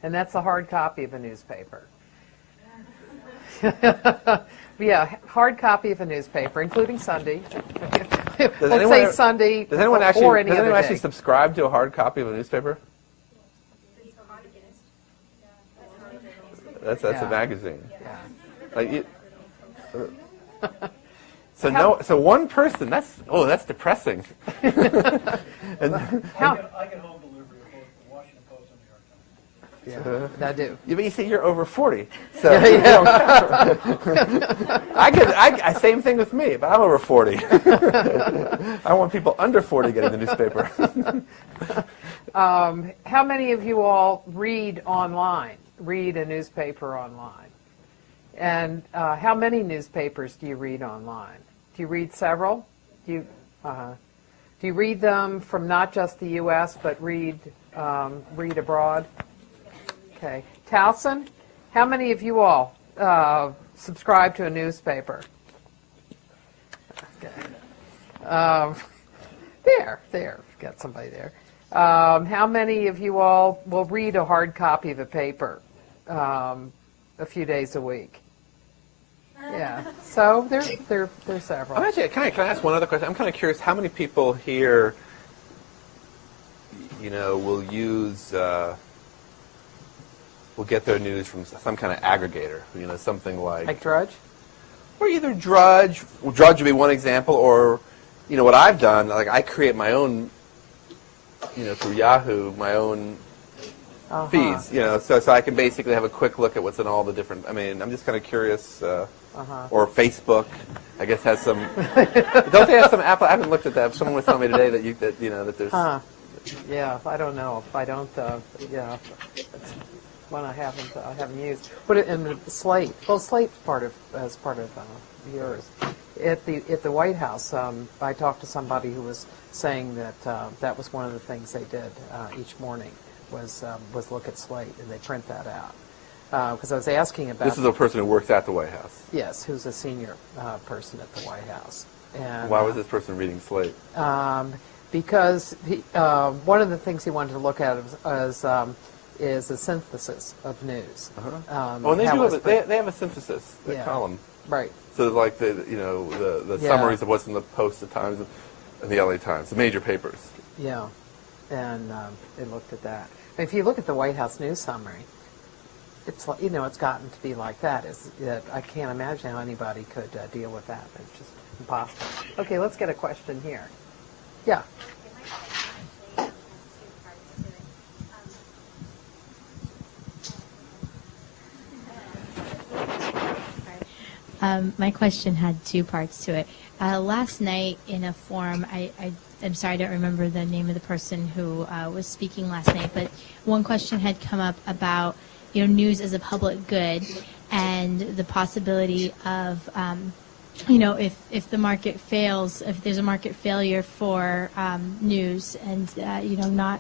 And that's a hard copy of a newspaper. Yeah, hard copy of a newspaper, including Sunday. Let's say Sunday does anyone or any other day. actually subscribe to a hard copy of a newspaper? That's a magazine. Yeah. Like so one person. That's depressing. I get home delivery of both the Washington Post and the New York Times. Yeah, I do. Yeah, but you see, you're over 40, so you don't count. Same thing with me, but I'm over 40. I want people under 40 getting the newspaper. How many of you all read online? Read a newspaper online? And how many newspapers do you read online? Do you read several? Do you read them from not just the U.S. but read abroad? Okay, Towson, how many of you all subscribe to a newspaper? Okay. There, got somebody there. How many of you all will read a hard copy of a paper a few days a week? Yeah, so there are several. Can I ask one other question? I'm kind of curious, how many people here, will use, will get their news from some kind of aggregator, something like Drudge? Or either Drudge would be one example, or, what I've done, like I create my own, through Yahoo, my own feeds, so I can basically have a quick look at what's in all the different, I'm just kind of curious, or Facebook, I guess has some, don't they have some Apple, I haven't looked at that, someone was telling me today that there's. Yeah, I don't know, if I don't, it's one I haven't used. Put it in Slate. Well, Slate's part of yours. At the White House, I talked to somebody who was saying that that was one of the things they did each morning was look at Slate, and they print that out. Because I was asking about. This is a person who works at the White House. Yes, who's a senior person at the White House. And why was this person reading Slate? Because one of the things he wanted to look at is a synthesis of news. And they have a synthesis column. Right. So like the summaries of what's in the Post, the Times, and the LA Times, the major papers. Yeah, and it looked at that. If you look at the White House news summary, it's like, it's gotten to be like that. I can't imagine how anybody could deal with that. It's just impossible. Okay, let's get a question here. Yeah. My question had two parts to it. Last night in a forum, I'm sorry, I don't remember the name of the person who was speaking last night, but one question had come up about news as a public good and the possibility of if the market fails, if there's a market failure for news and not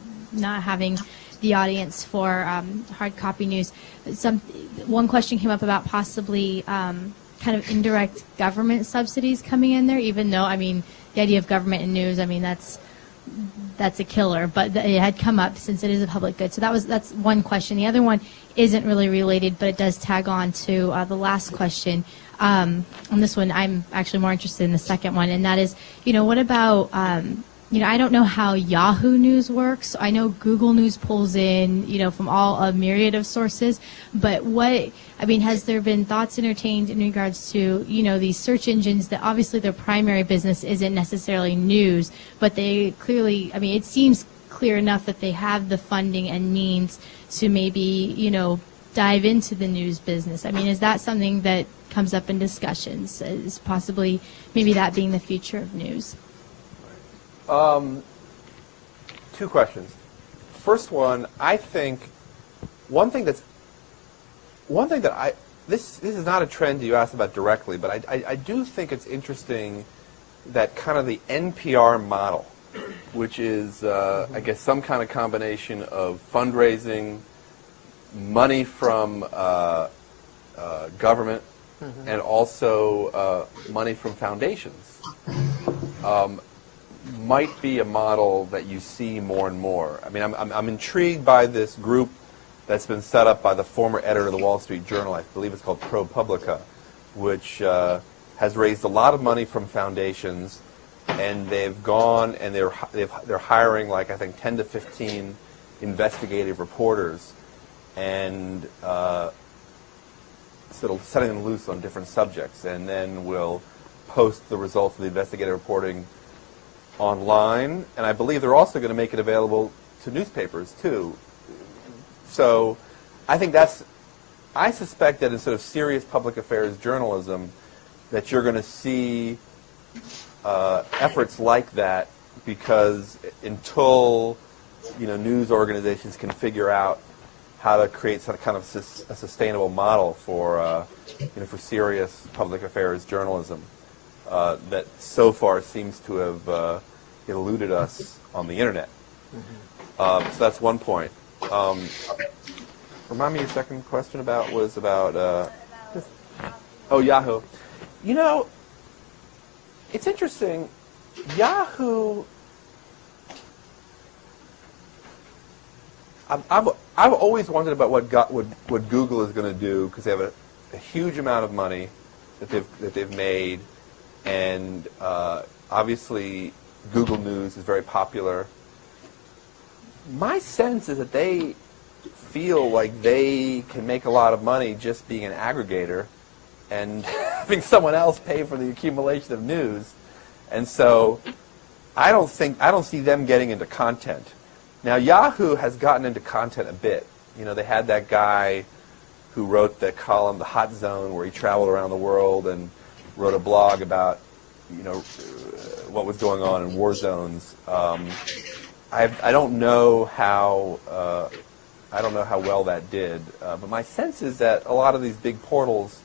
having the audience for hard copy news. One question came up about possibly kind of indirect government subsidies coming in there, even though, the idea of government and news, that's a killer, but it had come up since it is a public good. So that's one question. The other one isn't really related, but it does tag on to the last question. On this one, I'm actually more interested in the second one, and that is, what about, I don't know how Yahoo News works. I know Google News pulls in, from a myriad of sources, but has there been thoughts entertained in regards to, these search engines that obviously their primary business isn't necessarily news, but they clearly, it seems clear enough that they have the funding and means to maybe, dive into the news business. Is that something that comes up in discussions? Is possibly maybe that being the future of news? Two questions. First one, I think one thing that this is not a trend you asked about directly, but I do think it's interesting that kind of the NPR model, which is, I guess, some kind of combination of fundraising, money from government, and also money from foundations, might be a model that you see more and more. I mean, I'm intrigued by this group that's been set up by the former editor of the Wall Street Journal. I believe it's called ProPublica, which has raised a lot of money from foundations, and they've gone and they're hiring, like, I think 10 to 15 investigative reporters, and sort of setting them loose on different subjects, and then will post the results of the investigative reporting online. And I believe they're also going to make it available to newspapers too. So I suspect that in sort of serious public affairs journalism, that you're going to see efforts like that, because until news organizations can figure out how to create some kind of a sustainable model for for serious public affairs journalism, that so far seems to have eluded us on the internet. So that's one point. Remind me, your second question was about Yahoo. It's interesting. Yahoo. I've always wondered about what Google is going to do, because they have a huge amount of money that they've made, and obviously Google News is very popular. My sense is that they feel like they can make a lot of money just being an aggregator and having someone else pay for the accumulation of news, and so I don't see them getting into content. Now, Yahoo has gotten into content a bit. They had that guy who wrote the column, The Hot Zone, where he traveled around the world and wrote a blog about, what was going on in war zones. I don't know how well that did, but my sense is that a lot of these big portals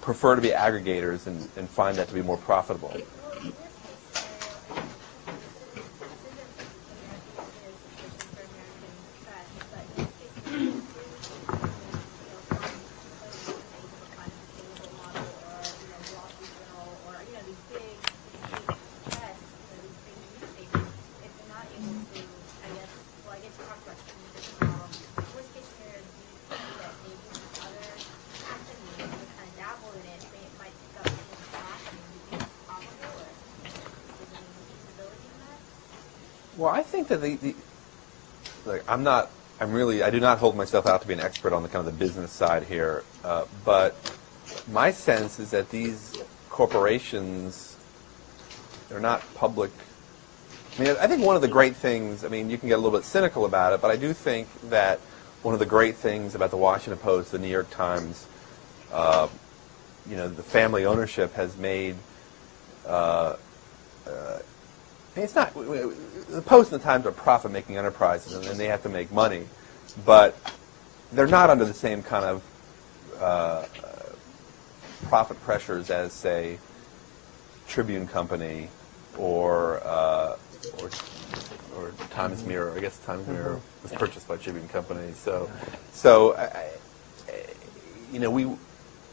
prefer to be aggregators and find that to be more profitable. Well, I think that I do not hold myself out to be an expert on the kind of the business side here, but my sense is that these corporations, they're not public. I mean, I think one of the great things, you can get a little bit cynical about it, but I do think that one of the great things about the Washington Post, the New York Times, the family ownership has made, it's not, the Post and the Times are profit-making enterprises, and they have to make money, but they're not under the same kind of profit pressures as, say, Tribune Company or Times Mirror. I guess Times Mirror was purchased by Tribune Company.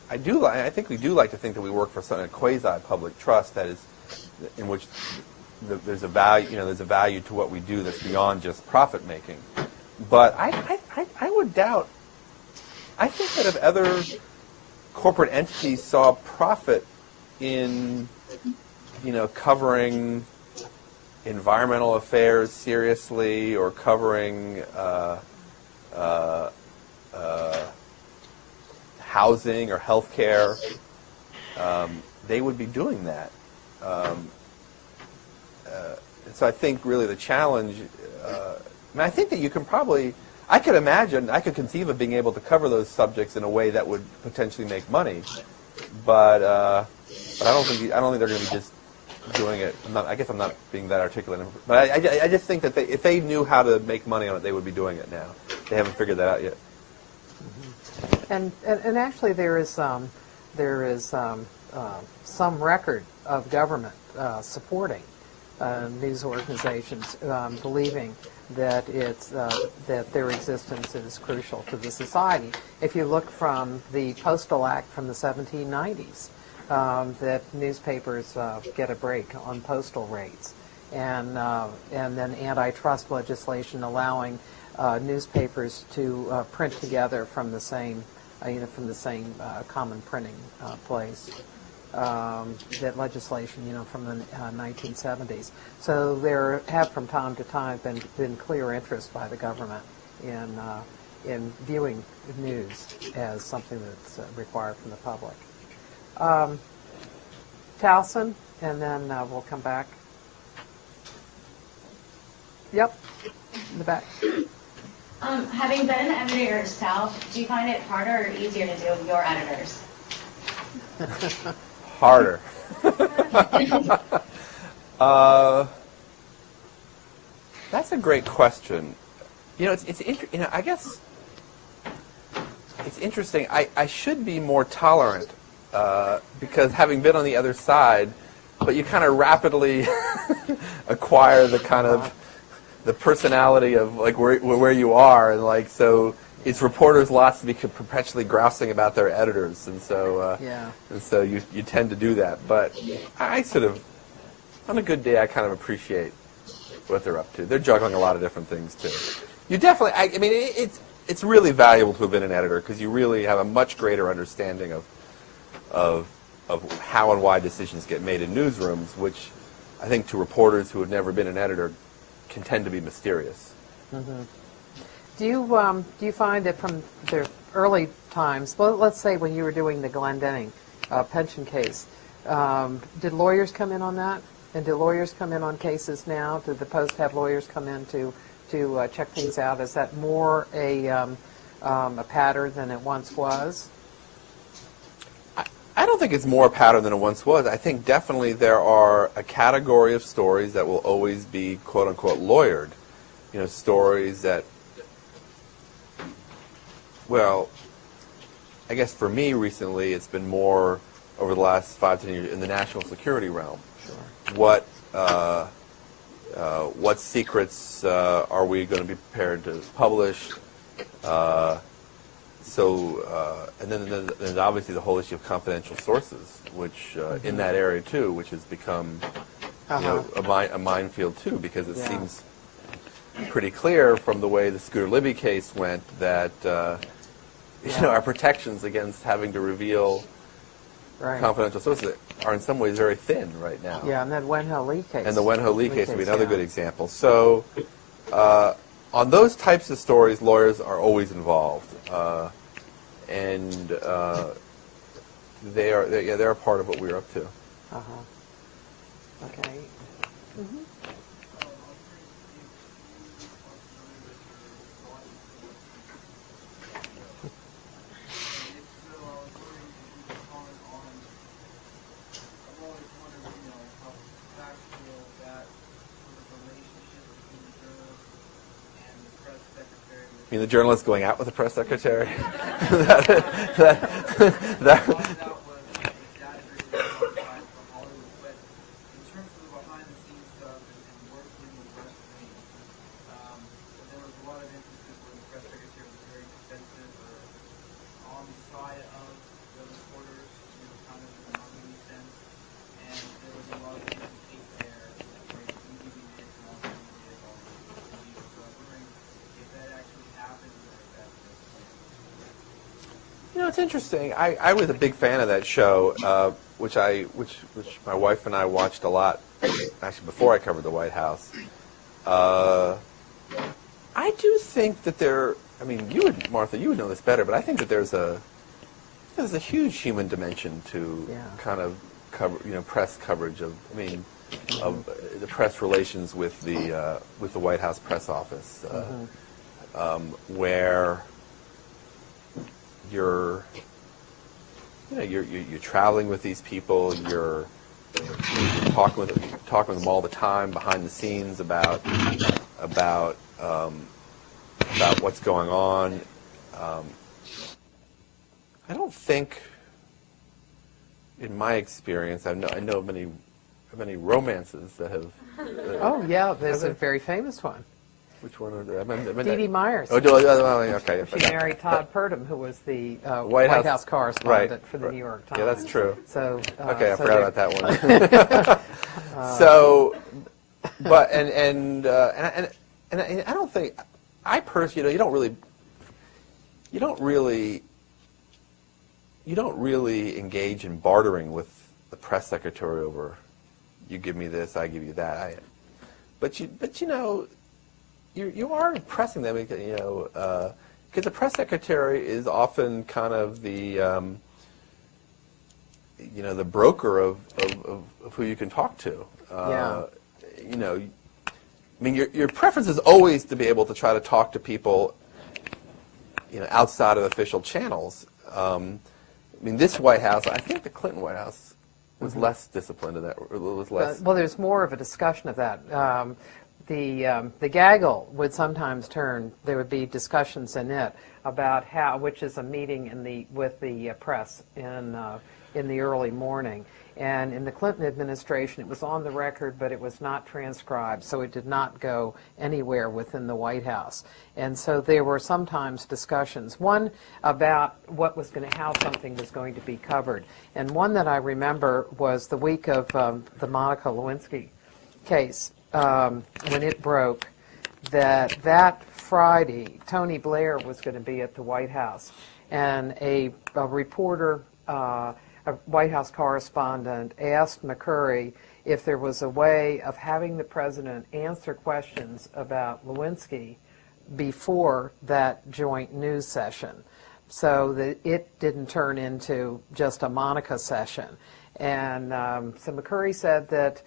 I think we do like to think that we work for a quasi-public trust, that is, in which there's a value to what we do that's beyond just profit making. But I would doubt. I think that if other corporate entities saw profit in covering environmental affairs seriously, or covering housing or healthcare, they would be doing that. So I think really the challenge, I think that you can probably, I could conceive of being able to cover those subjects in a way that would potentially make money, but I don't think they're going to be just doing it. I guess I'm not being that articulate, but I just think that if they knew how to make money on it, they would be doing it now. They haven't figured that out yet. And actually there is some record of government supporting news organizations, believing that that their existence is crucial to the society. If you look from the Postal Act from the 1790s, that newspapers get a break on postal rates, and then antitrust legislation allowing newspapers to print together from the same common printing place. That legislation, from the 1970s. So there have, from time to time, been clear interest by the government in viewing news as something that's required from the public. Towson, and then we'll come back. Yep, in the back. Having been an editor yourself, do you find it harder or easier to deal with your editors? Harder. That's a great question. I guess it's interesting. I should be more tolerant because having been on the other side, but you kind of rapidly acquire the kind of the personality of like where you are, and so it's reporters' lots to be perpetually grousing about their editors, and so you tend to do that. But I sort of, on a good day, I kind of appreciate what they're up to. They're juggling a lot of different things too. You definitely, it's really valuable to have been an editor because you really have a much greater understanding of how and why decisions get made in newsrooms, which I think to reporters who have never been an editor can tend to be mysterious. Mm-hmm. Do you find that from the early times, well, let's say when you were doing the Glendenning pension case, did lawyers come in on that? And do lawyers come in on cases now? Did the Post have lawyers come in to check things out? Is that more a pattern than it once was? I don't think it's more a pattern than it once was. I think definitely there are a category of stories that will always be quote-unquote lawyered. Stories that, well, I guess for me recently it's been more over the last 5 to 10 years in the national security realm. Sure. What secrets are we going to be prepared to publish? And then there's obviously the whole issue of confidential sources, which in that area too, which has become a minefield too, because it seems pretty clear from the way the Scooter Libby case went that our protections against having to reveal confidential sources are in some ways very thin right now. Yeah, and that Wenho Lee case. And the Wenho Lee case would be another good example. So on those types of stories, lawyers are always involved. And they're a part of what we're up to. Okay. Mm-hmm. You mean the journalist going out with the press secretary? It's interesting. I was a big fan of that show, which my wife and I watched a lot, actually before I covered the White House. I do think that Martha, you would know this better, but I think that there's a huge human dimension to kind of press coverage of the press relations with the White House press office, where you're traveling with these people. You're talking with them all the time behind the scenes about what's going on. I don't think, in my experience, I know many romances that have. Oh, yeah, there's a very famous one. Which one are there? Dee Dee Myers. Oh, okay. I She forgot. married Todd Purdom, who was the White White House House correspondent for the right. New York Times. Yeah, that's true. So Okay, I so forgot they- about that one. So, but and I don't think I personally, you don't really engage in bartering with the press secretary over, you give me this, I give you that. But you know, you are pressing them, you know, because the press secretary is often kind of the you know, the broker of who you can talk to. Yeah. You know, I mean, your preference is always to be able to try to talk to people, you know, outside of official channels. I mean, this White House, I think the Clinton White House was less disciplined in that. It was less. Well, there's more of a discussion of that. The gaggle would sometimes turn. There would be discussions in it about which is a meeting with the press in the early morning. And in the Clinton administration, it was on the record, but it was not transcribed, so it did not go anywhere within the White House. And so there were sometimes discussions, one about how something was going to be covered. And one that I remember was the week of the Monica Lewinsky case, when it broke, that Friday, Tony Blair was going to be at the White House, and a reporter, a White House correspondent, asked McCurry if there was a way of having the president answer questions about Lewinsky before that joint news session, so that it didn't turn into just a Monica session. And so McCurry said that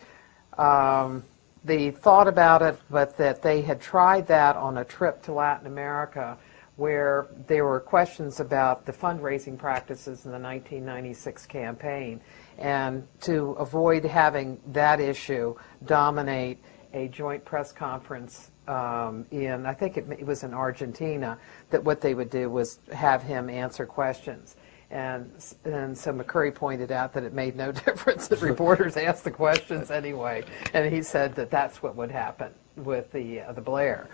they thought about it, but that they had tried that on a trip to Latin America, where there were questions about the fundraising practices in the 1996 campaign, and to avoid having that issue dominate a joint press conference I think it was in Argentina, that what they would do was have him answer questions. And so McCurry pointed out that it made no difference that reporters asked the questions anyway, and he said that that's what would happen with the Blair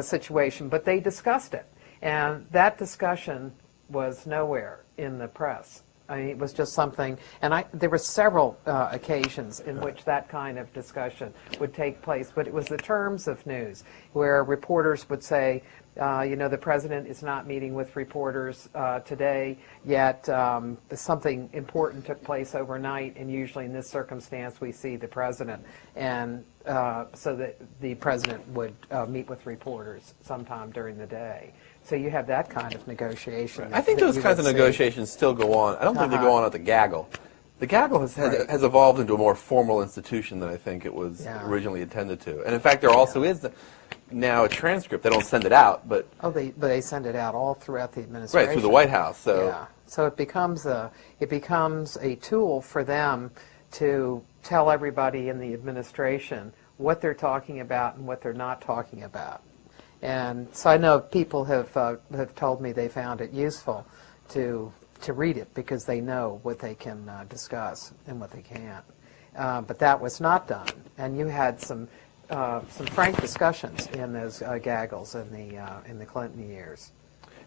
situation. But they discussed it. And that discussion was nowhere in the press. I mean, it was just something, and there were several occasions in which that kind of discussion would take place, but it was the terms of news, where reporters would say, you know, the president is not meeting with reporters today, yet something important took place overnight, and usually in this circumstance we see the president, and so that the president would meet with reporters sometime during the day. So you have that kind of negotiation. I think those kinds of negotiations still go on. I don't think they go on at the gaggle. The gaggle has evolved into a more formal institution than I think it was originally intended to. And in fact, there also is now a transcript. They don't send it out, but they send it out all throughout the administration. Right, through the White House. So yeah, so it becomes a tool for them to tell everybody in the administration what they're talking about and what they're not talking about. And so I know people have told me they found it useful to read it because they know what they can discuss and what they can't. But that was not done, and you had some frank discussions in those gaggles in the Clinton years.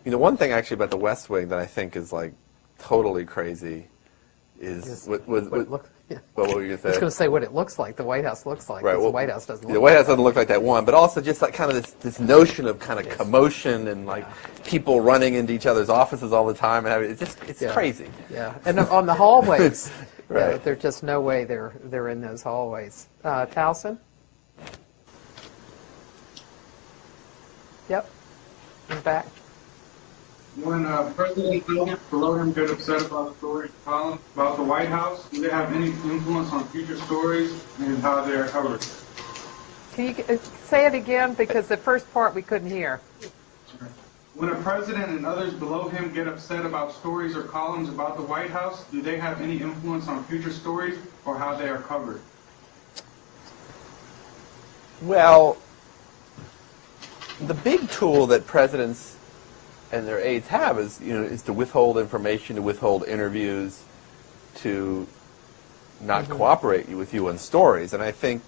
You know, one thing actually about the West Wing that I think is like totally crazy is what were you going to say? I was going to say what it looks like. The White House looks like. Right. Well, the White House doesn't. The White House doesn't look like that one, but also just like kind of this notion of kind of commotion and like people running into each other's offices all the time, and it's crazy. Yeah, and on the hallways, right. There's just no way they're in those hallways. Towson. Yep. In the back. When President below him get upset about stories column about the White House, do they have any influence on future stories and how they're covered? Can you say it again? Because the first part we couldn't hear. When a president and others below him get upset about stories or columns about the White House, do they have any influence on future stories or how they are covered? Well, the big tool that presidents and their aides have is to withhold information, to withhold interviews, to not cooperate with you on stories. And I think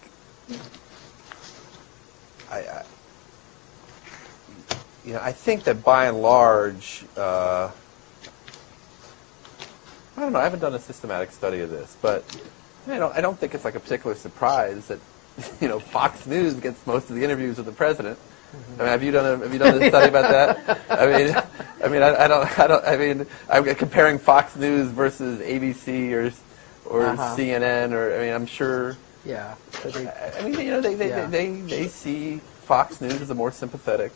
I think that by and large, I don't know. I haven't done a systematic study of this, but I don't think it's like a particular surprise that Fox News gets most of the interviews with the president. I mean, have you done a study about that? I'm comparing Fox News versus ABC or CNN, or I'm sure. Yeah. They see Fox News as a more sympathetic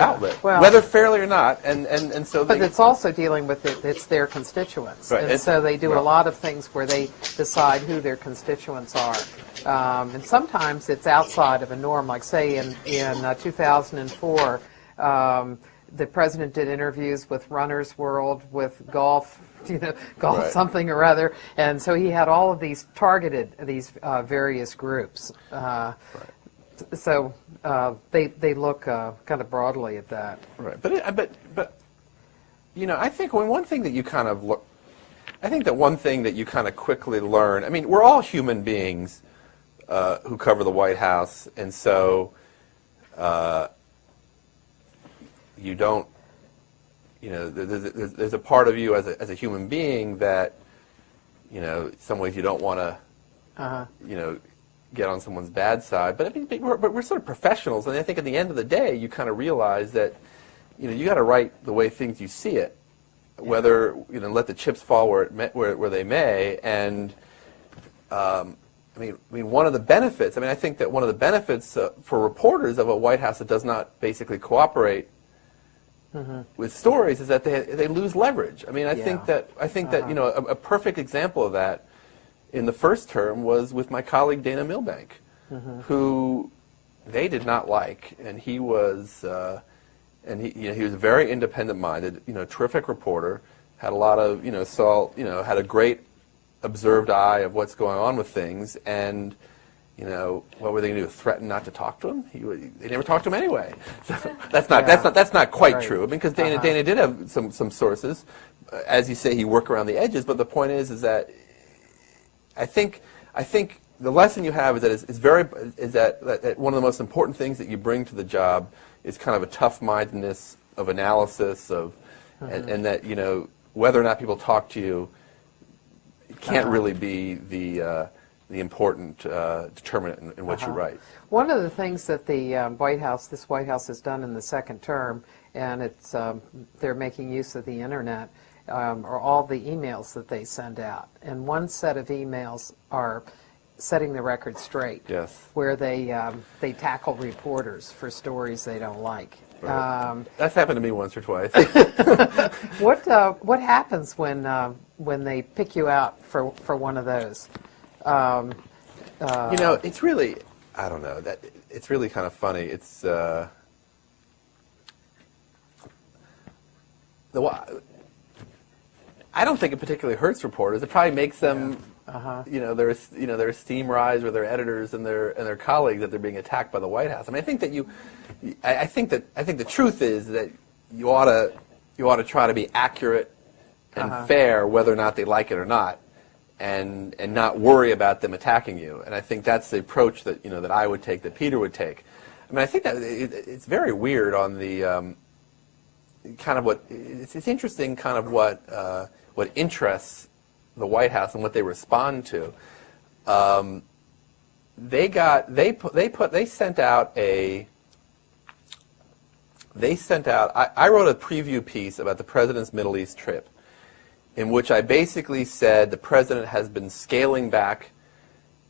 outlet, well, whether fairly or not, and so. But it's also dealing with it's their constituents, right. And so they do a lot of things where they decide who their constituents are, and sometimes it's outside of a norm. Like say in 2004, the president did interviews with Runner's World, with golf. Golf right. something or other, and so he had all of these targeted various groups. Right. So they look kind of broadly at that. Right, but I think one thing that you kind of look, I think that one thing that you kind of quickly learn. I mean, we're all human beings who cover the White House, and so you don't. There's a part of you as a human being that, in some ways you don't want to, get on someone's bad side. But we're sort of professionals, and I think at the end of the day, you kind of realize that, you got to write the way things you see it, whether let the chips fall where they may. And one of the benefits. I think that one of the benefits for reporters of a White House that does not basically cooperate with stories is that they lose leverage. I think that a perfect example of that in the first term was with my colleague Dana Milbank, who they did not like, and he was he was very independent-minded, terrific reporter, had a lot of had a great observed eye of what's going on with things, and what were they going to do? Threaten not to talk to him? They never talked to him anyway. So that's not quite right. true. Because Dana did have some sources, as you say, he worked around the edges. But the point is that I think the lesson you have is that one of the most important things that you bring to the job is kind of a tough-mindedness of analysis and that whether or not people talk to you can't really be the important determinant in what you write. One of the things that the this White House has done in the second term, and it's they're making use of the internet, are all the emails that they send out. And one set of emails are setting the record straight, yes, where they tackle reporters for stories they don't like. Right. That's happened to me once or twice. What happens when they pick you out for one of those? It's really, I don't know, that it's really kind of funny. It's I don't think it particularly hurts reporters. It probably makes them, their esteem rise with their editors and their colleagues that they're being attacked by the White House. I think the truth is that you ought to try to be accurate and fair, whether or not they like it or not, and not worry about them attacking you. And I think that's the approach that that I would take, that Peter would take. I think that it's very weird on the kind of it's interesting kind of what interests the White House and what they respond to. They sent out. I wrote a preview piece about the president's Middle East trip, in which I basically said the president has been scaling back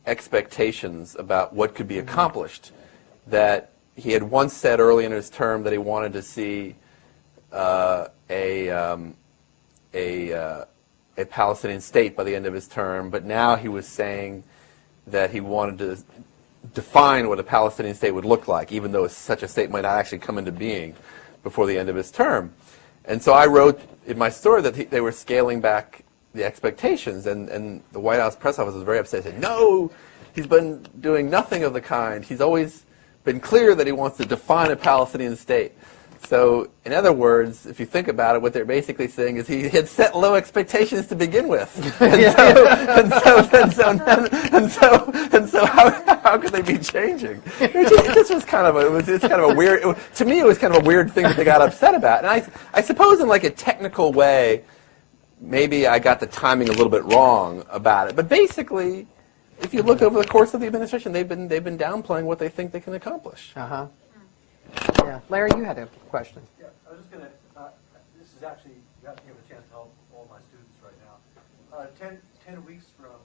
expectations about what could be accomplished. That he had once said early in his term that he wanted to see a Palestinian state by the end of his term, but now he was saying that he wanted to define what a Palestinian state would look like, even though such a state might not actually come into being before the end of his term. And so I wrote in my story that they were scaling back the expectations, and the White House press office was very upset. They said, no, he's been doing nothing of the kind. He's always been clear that he wants to define a Palestinian state. So, in other words, if you think about it, what they're basically saying is he had set low expectations to begin with, and so how could they be changing? This was kind of a weird. To me, it was kind of a weird thing that they got upset about, and I suppose in like a technical way, maybe I got the timing a little bit wrong about it. But basically, if you look over the course of the administration, they've been downplaying what they think they can accomplish. Yeah, Larry, you had a question. Yeah, I was just going to, this is actually, you have to give a chance to help all my students right now. 10 weeks from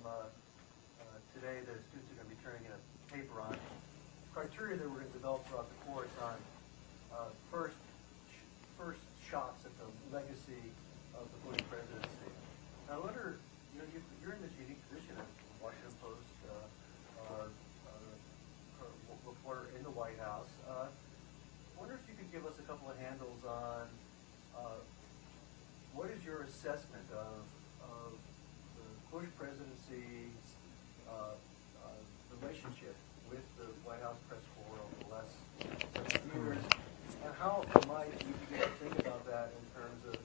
today, the students are going to be turning in a paper on criteria that we're going to develop throughout the course on first shots at the legacy of the Bush presidency. Now, I wonder, you're in this unique position as a Washington Post reporter in the White House. I wonder if you could give us a couple of handles on what is your assessment of the Bush presidency's relationship with the White House press corps over the last several years, and how might you begin to think about that in terms of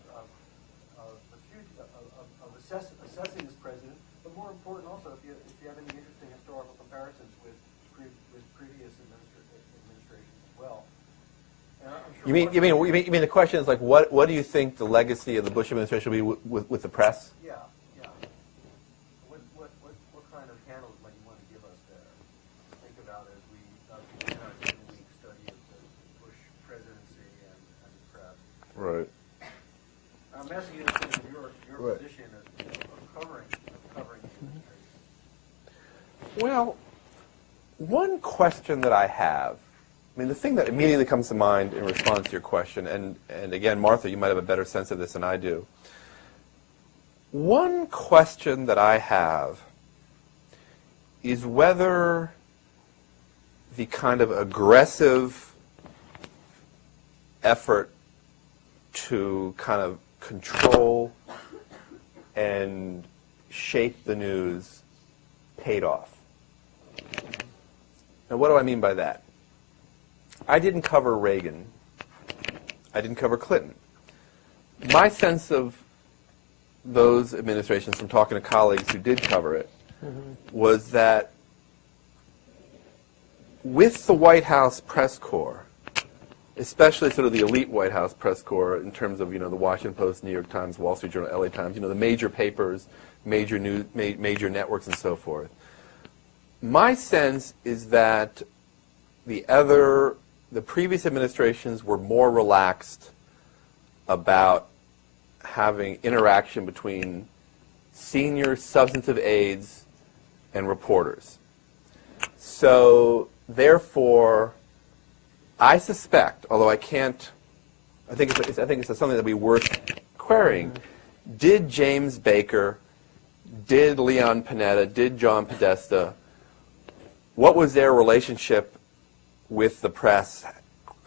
assessing this president, but more important also if you have any interesting historical comparisons with previous administrations as well. You mean the question is like what do you think the legacy of the Bush administration will be with the press? Yeah. What kind of handles might you want to give us there? Think about as we begin our 10-week study of the Bush presidency and the press. Right. I'm asking you to think of your position of covering the administration. Well, one question that I have. I mean, the thing that immediately comes to mind in response to your question, and again, Martha, you might have a better sense of this than I do. One question that I have is whether the kind of aggressive effort to kind of control and shape the news paid off. Now, what do I mean by that? I didn't cover Reagan. I didn't cover Clinton. My sense of those administrations, from talking to colleagues who did cover it, was that with the White House press corps, especially sort of the elite White House press corps in terms of, the Washington Post, New York Times, Wall Street Journal, LA Times, the major papers, major networks and so forth. My sense is that the previous administrations were more relaxed about having interaction between senior substantive aides and reporters. So, therefore, I suspect, although I think it's something that would be worth querying, did James Baker, did Leon Panetta, did John Podesta, what was their relationship with the press?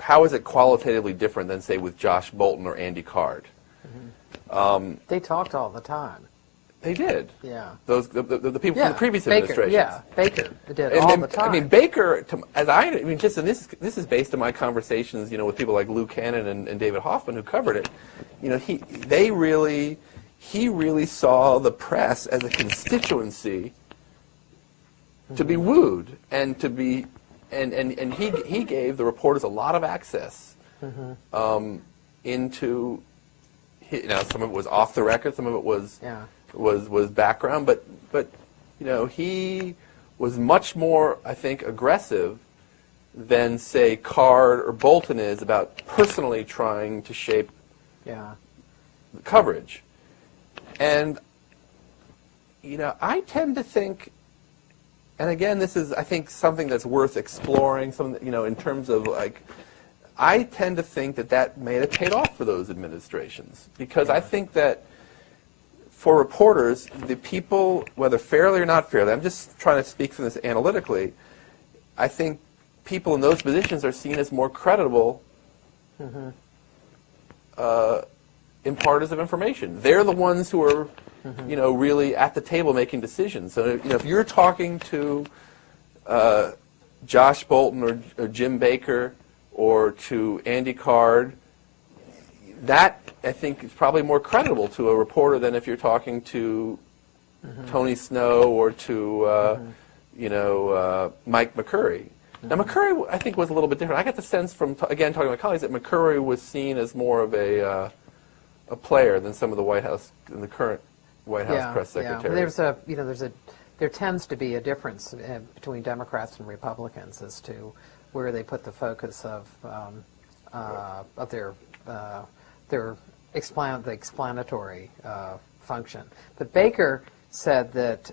How is it qualitatively different than, say, with Josh Bolten or Andy Card? They talked all the time. They did. Yeah. The people from the previous administrations. Yeah, Baker did all the time. I mean, Baker, this is based on my conversations, with people like Lou Cannon and David Hoffman who covered it. He really saw the press as a constituency to be wooed and to be, and he gave the reporters a lot of access into. Some of it was off the record, some of it was background, but he was much more, I think, aggressive than, say, Card or Bolton is about personally trying to shape the coverage. And I tend to think, and again, this is, I think, something that's worth exploring, in terms of, I tend to think that may have paid off for those administrations, because I think that for reporters, the people, whether fairly or not fairly, I'm just trying to speak from this analytically, I think people in those positions are seen as more credible imparters of information. They're the ones who are, really at the table making decisions. So, if you're talking to Josh Bolten or Jim Baker or to Andy Card that, I think, is probably more credible to a reporter than if you're talking to Tony Snow or to, Mike McCurry. Now, McCurry, I think, was a little bit different. I got the sense from, again, talking to my colleagues, that McCurry was seen as more of a player than some of the White House, in the current White House press secretaries. Yeah. There tends to be a difference between Democrats and Republicans as to where they put the focus of their explanatory function. But Baker said that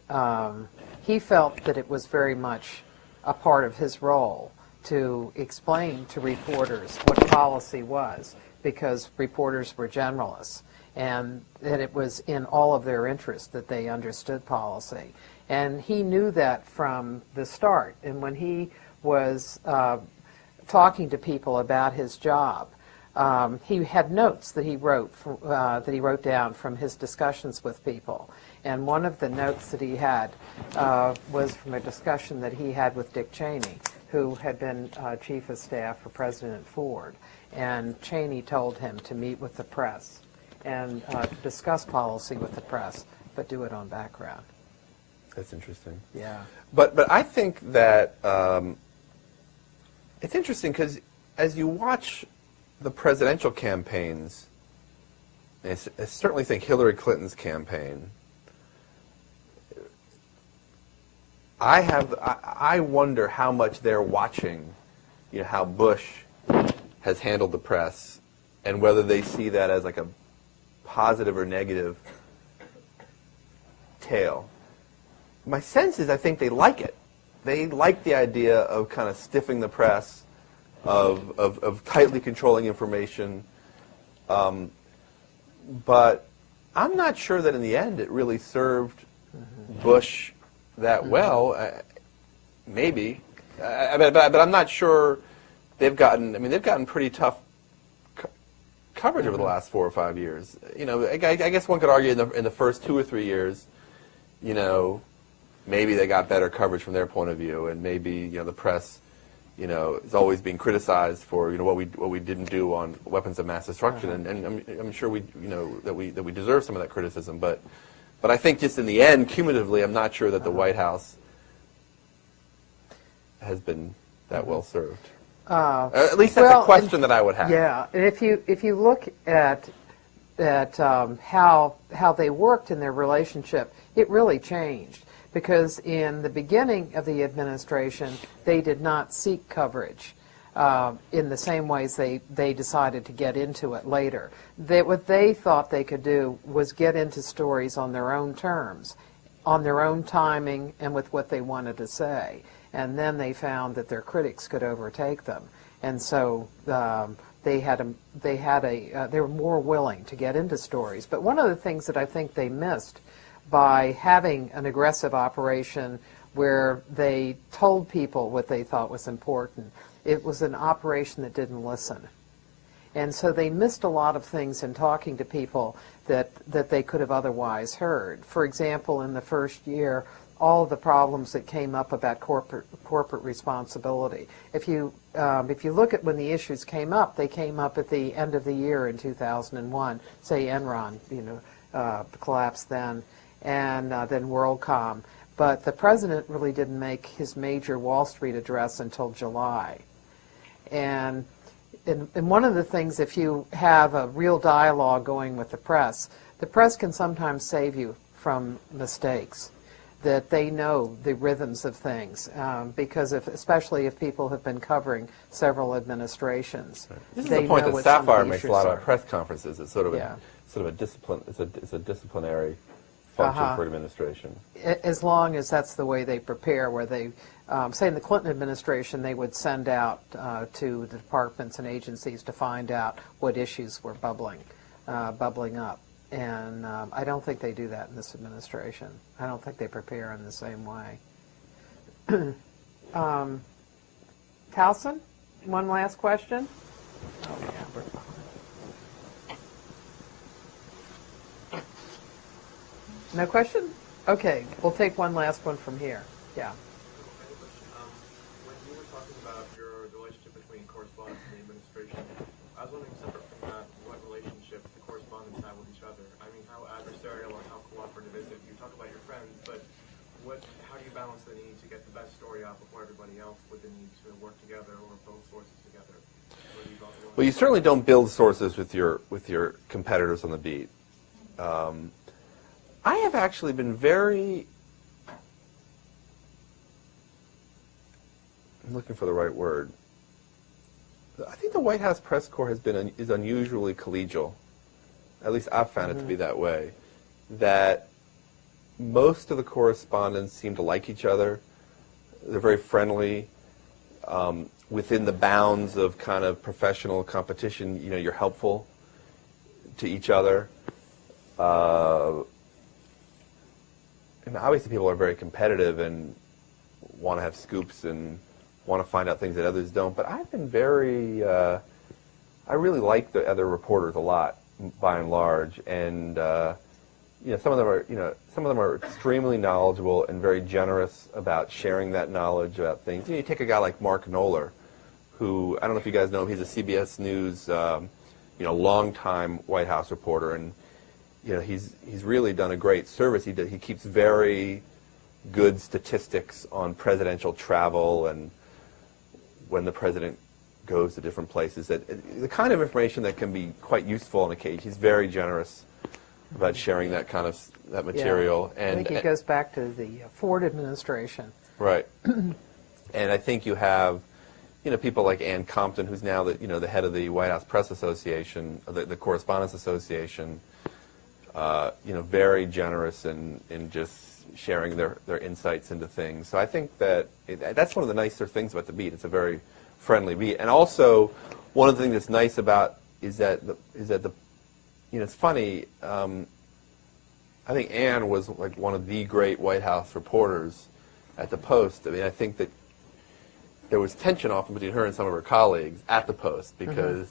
he felt that it was very much a part of his role to explain to reporters what policy was, because reporters were generalists, and that it was in all of their interest that they understood policy. And he knew that from the start. And when he was talking to people about his job, he had notes that he wrote down from his discussions with people. And one of the notes that he had was from a discussion that he had with Dick Cheney, who had been chief of staff for President Ford. And Cheney told him to meet with the press and discuss policy with the press, but do it on background. That's interesting. Yeah. But I think that it's interesting because as you watch the presidential campaigns, I certainly think Hillary Clinton's campaign, I wonder how much they're watching, how Bush has handled the press, and whether they see that as like a positive or negative tale. My sense is I think they like it. They like the idea of kind of stiffing the press, of tightly controlling information. But I'm not sure that in the end it really served Bush that well. Maybe. But I'm not sure they've gotten pretty tough coverage over the last 4 or 5 years. I guess one could argue in the first 2 or 3 years, maybe they got better coverage from their point of view, and maybe the press, is always being criticized for what we didn't do on weapons of mass destruction, and I'm sure that we deserve some of that criticism, but I think just in the end, cumulatively, I'm not sure that the White House has been that well served. At least that's a question that I would have. Yeah, and if you look at how they worked in their relationship, it really changed. Because in the beginning of the administration, they did not seek coverage in the same ways they decided to get into it later. What they thought they could do was get into stories on their own terms, on their own timing, and with what they wanted to say. And then they found that their critics could overtake them. And so they were more willing to get into stories. But one of the things that I think they missed by having an aggressive operation where they told people what they thought was important, it was an operation that didn't listen. And so they missed a lot of things in talking to people that they could have otherwise heard. For example, in the first year, all of the problems that came up about corporate responsibility. If you look at when the issues came up, they came up at the end of the year in 2001, say Enron, collapsed then, and then WorldCom. But the president really didn't make his major Wall Street address until July. And one of the things, if you have a real dialogue going with the press can sometimes save you from mistakes, that they know the rhythms of things, because especially if people have been covering several administrations. This is the point that Sapphire makes a lot of press conferences. It's sort of a discipline. It's a disciplinary function for administration. As long as that's the way they prepare, where they, say in the Clinton administration, they would send out to the departments and agencies to find out what issues were bubbling up. And I don't think they do that in this administration. I don't think they prepare in the same way. Towson, one last question? Oh, yeah. No question? Okay, we'll take one last one from here. Yeah. When you were talking about the relationship between correspondence and the administration, I was wondering, separate from that, what relationship Well, you certainly don't build sources with your competitors on the beat. I have actually been very, I'm looking for the right word. I think the White House press corps is unusually collegial. At least I've found it to be that way. That most of the correspondents seem to like each other. They're very friendly. Within the bounds of kind of professional competition, you know, you're helpful to each other. And obviously people are very competitive and want to have scoops and want to find out things that others don't. But I've been very, I really like the other reporters a lot, by and large. And you know, some of them are extremely knowledgeable and very generous about sharing that knowledge about things. You know, you take a guy like Mark Knoller, who, I don't know if you guys know him, he's a CBS News, you know, longtime White House reporter, and you know, he's really done a great service. He keeps very good statistics on presidential travel and when the president goes to different places. The kind of information that can be quite useful on occasion. He's very generous about sharing that kind of material. Yeah. And I think it goes back to the Ford administration. Right. And I think you have, you know, people like Ann Compton, who's now the head of the White House Press Association, the Correspondents Association. You know, very generous in just sharing their insights into things. So I think that that's one of the nicer things about the beat. It's a very friendly beat, and also one of the things that's nice about is that the you know, it's funny. I think Ann was like one of the great White House reporters at the Post. I mean, I think that there was tension often between her and some of her colleagues at the Post because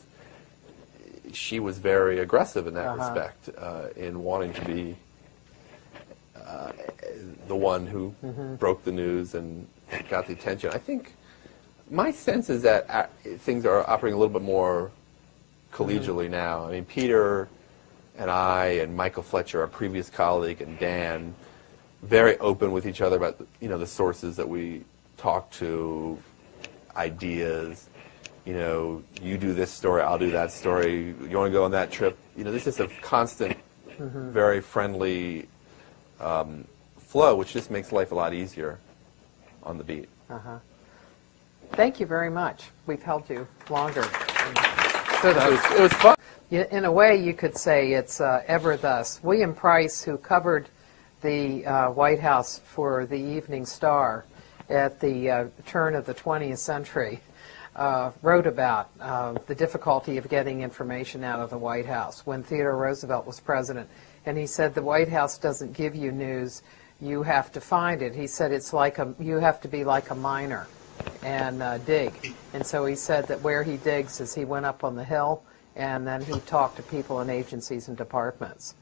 she was very aggressive in that respect, in wanting to be the one who broke the news and got the attention. I think my sense is that things are operating a little bit more collegially now. I mean, Peter and I and Michael Fletcher, our previous colleague, and Dan, very open with each other about the sources that we talk to, ideas. You know, you do this story, I'll do that story. You want to go on that trip? You know, this is a constant, very friendly flow, which just makes life a lot easier on the beat. Thank you very much. We've held you longer. It was fun. In a way, you could say it's ever thus. William Price, who covered the White House for the Evening Star at the turn of the 20th century, wrote about the difficulty of getting information out of the White House when Theodore Roosevelt was president. And he said the White House doesn't give you news, you have to find it. He said it's like you have to be like a miner and dig. And so he said that where he digs is he went up on the hill and then he talked to people in agencies and departments.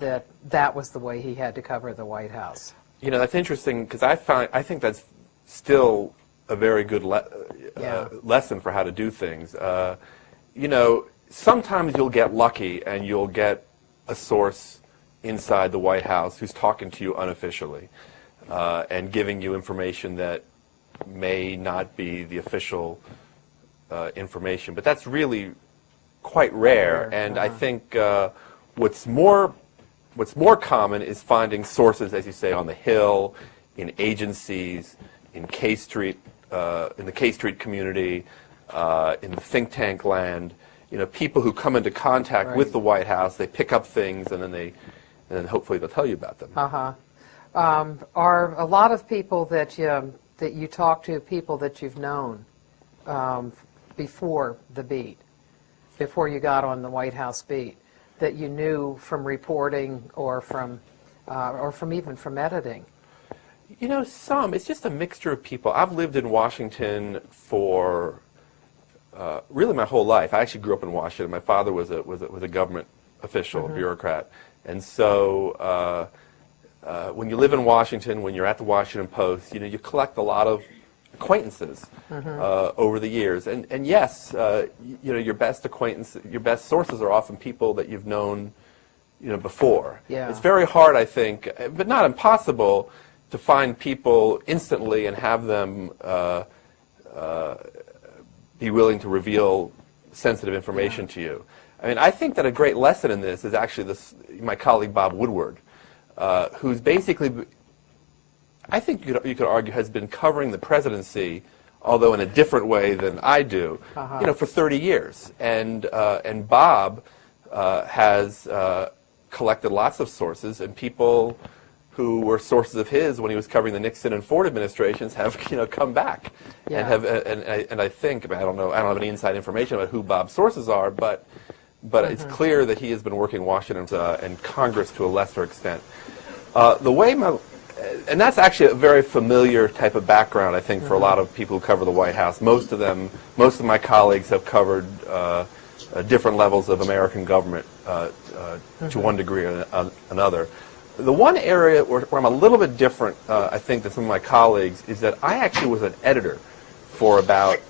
That was the way he had to cover the White House. You know, that's interesting because I think that's still a very good lesson for how to do things. You know, sometimes you'll get lucky and you'll get a source inside the White House who's talking to you unofficially and giving you information that may not be the official information. But that's really quite rare. And I think what's more common is finding sources, as you say, on the Hill, in agencies, in K Street, in the K Street community, in the think tank land. You know, people who come into contact with the White House, they pick up things, and then hopefully they'll tell you about them. Are a lot of people that you talk to people that you've known before the beat, before you got on the White House beat, that you knew from reporting or from even from editing? You know, it's just a mixture of people. I've lived in Washington for really my whole life. I actually grew up in Washington. My father was a government official, a bureaucrat. And so when you live in Washington, when you're at the Washington Post, you know, you collect a lot of acquaintances over the years. And yes, you know, your best sources are often people that you've known, you know, before. Yeah. It's very hard, I think, but not impossible, to find people instantly and have them be willing to reveal sensitive information to you. I mean, I think that a great lesson in this is actually my colleague Bob Woodward, who's basically, I think you could argue, has been covering the presidency, although in a different way than I do, for 30 years. And Bob has collected lots of sources, and people who were sources of his when he was covering the Nixon and Ford administrations have come back and have and I think, I don't have any inside information about who Bob's sources are, but it's clear that he has been working in Washington and Congress to a lesser extent. And that's actually a very familiar type of background, I think, for a lot of people who cover the White House. Most of my colleagues have covered different levels of American government to one degree or another. The one area where I'm a little bit different, I think, than some of my colleagues is that I actually was an editor for about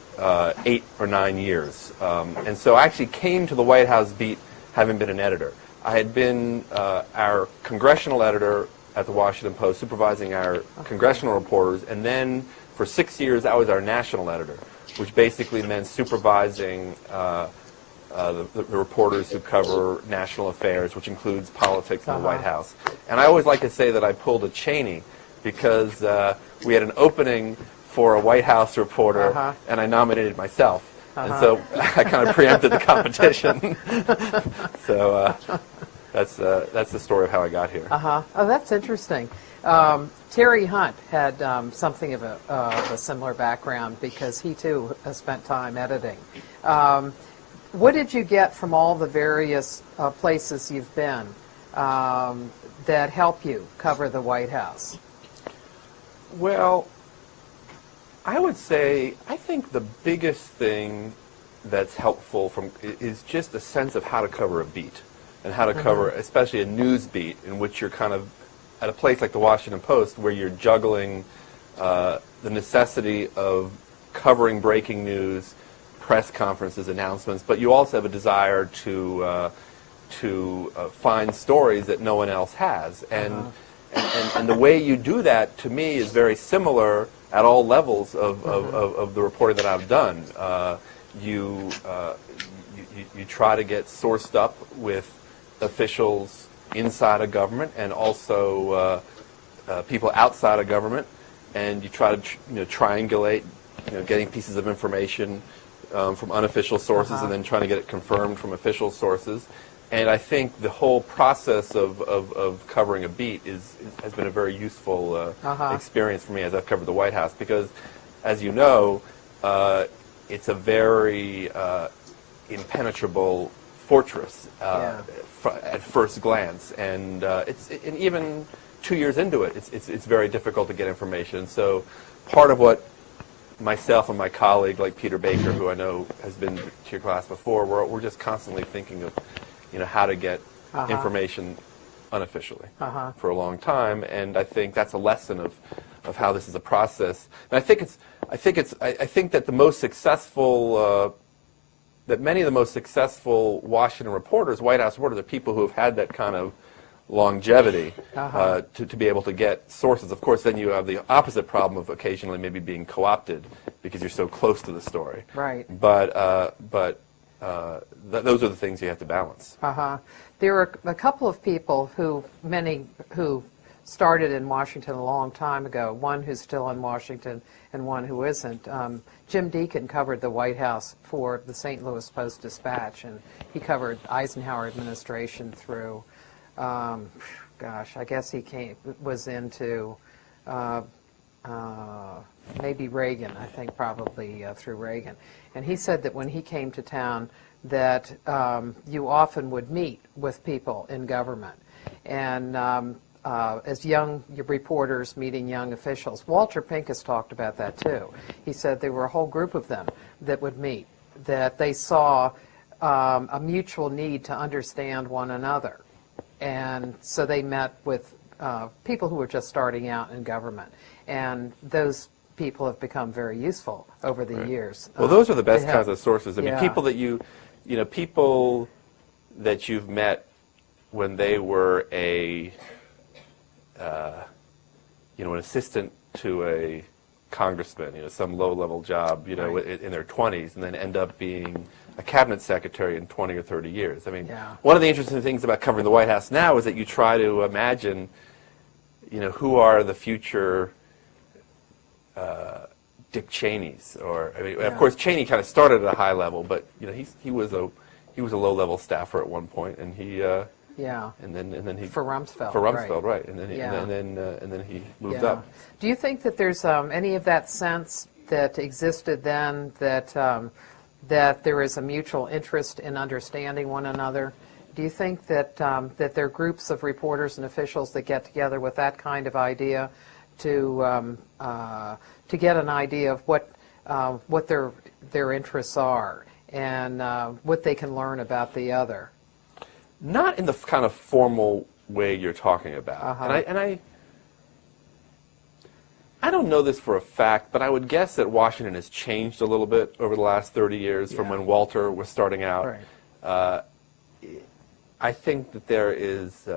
8 or 9 years. And so I actually came to the White House beat having been an editor. I had been our congressional editor at the Washington Post, supervising our congressional reporters, and then for 6 years I was our national editor, which basically meant supervising the reporters who cover national affairs, which includes politics in the White House. And I always like to say that I pulled a Cheney because we had an opening for a White House reporter, and I nominated myself. And so I kind of preempted the competition. So that's the story of how I got here. Oh, that's interesting. Terry Hunt had something of a similar background because he too has spent time editing. What did you get from all the various places you've been that help you cover the White House? Well, I would say I think the biggest thing that's helpful is just a sense of how to cover a beat and how to cover, especially a news beat, in which you're kind of at a place like the Washington Post where you're juggling the necessity of covering breaking news, press conferences, announcements, but you also have a desire to find stories that no one else has. And the way you do that, to me, is very similar at all levels of the reporting that I've done. You try to get sourced up with officials inside of government and also people outside of government, and you try to triangulate, getting pieces of information from unofficial sources and then trying to get it confirmed from official sources. And I think the whole process of covering a beat has been a very useful experience for me as I've covered the White House, because, as you know, it's a very impenetrable fortress at first glance, and and even 2 years into it, it's very difficult to get information. So part of what myself and my colleague, like Peter Baker, who I know has been to your class before, we're just constantly thinking of how to get information unofficially for a long time, and I think that's a lesson of how this is a process. And I think that the most successful that many of the most successful Washington reporters, White House reporters, are people who have had that kind of longevity to be able to get sources. Of course, then you have the opposite problem of occasionally maybe being co-opted because you're so close to the story. Right. But those are the things you have to balance. There are a couple of people who started in Washington a long time ago, one who's still in Washington and one who isn't. Jim Deacon covered the White House for the St. Louis Post-Dispatch, and he covered Eisenhower administration through, I guess he was into maybe Reagan, I think probably through Reagan. And he said that when he came to town that you often would meet with people in government. And as young reporters meeting young officials. Walter Pincus talked about that too. He said there were a whole group of them that would meet, that they saw a mutual need to understand one another. And so they met with people who were just starting out in government. And those people have become very useful over the years. Well, those are the best kinds of sources. I mean, people that people that you've met when they were an assistant to a congressman, some low-level job, in their 20s, and then end up being a cabinet secretary in 20 or 30 years. I mean, one of the interesting things about covering the White House now is that you try to imagine, who are the future Dick Cheneys, or of course Cheney kind of started at a high level, but he was a low-level staffer at one point, and he and then he for Rumsfeld, right, and then he moved up. Do you think that there's any of that sense that existed then, that that there is a mutual interest in understanding one another? Do you think that that there are groups of reporters and officials that get together with that kind of idea to get an idea of what their interests are and what they can learn about the other? Not in the kind of formal way you're talking about. And I don't know this for a fact, but I would guess that Washington has changed a little bit over the last 30 years from when Walter was starting out. Right. I think that there is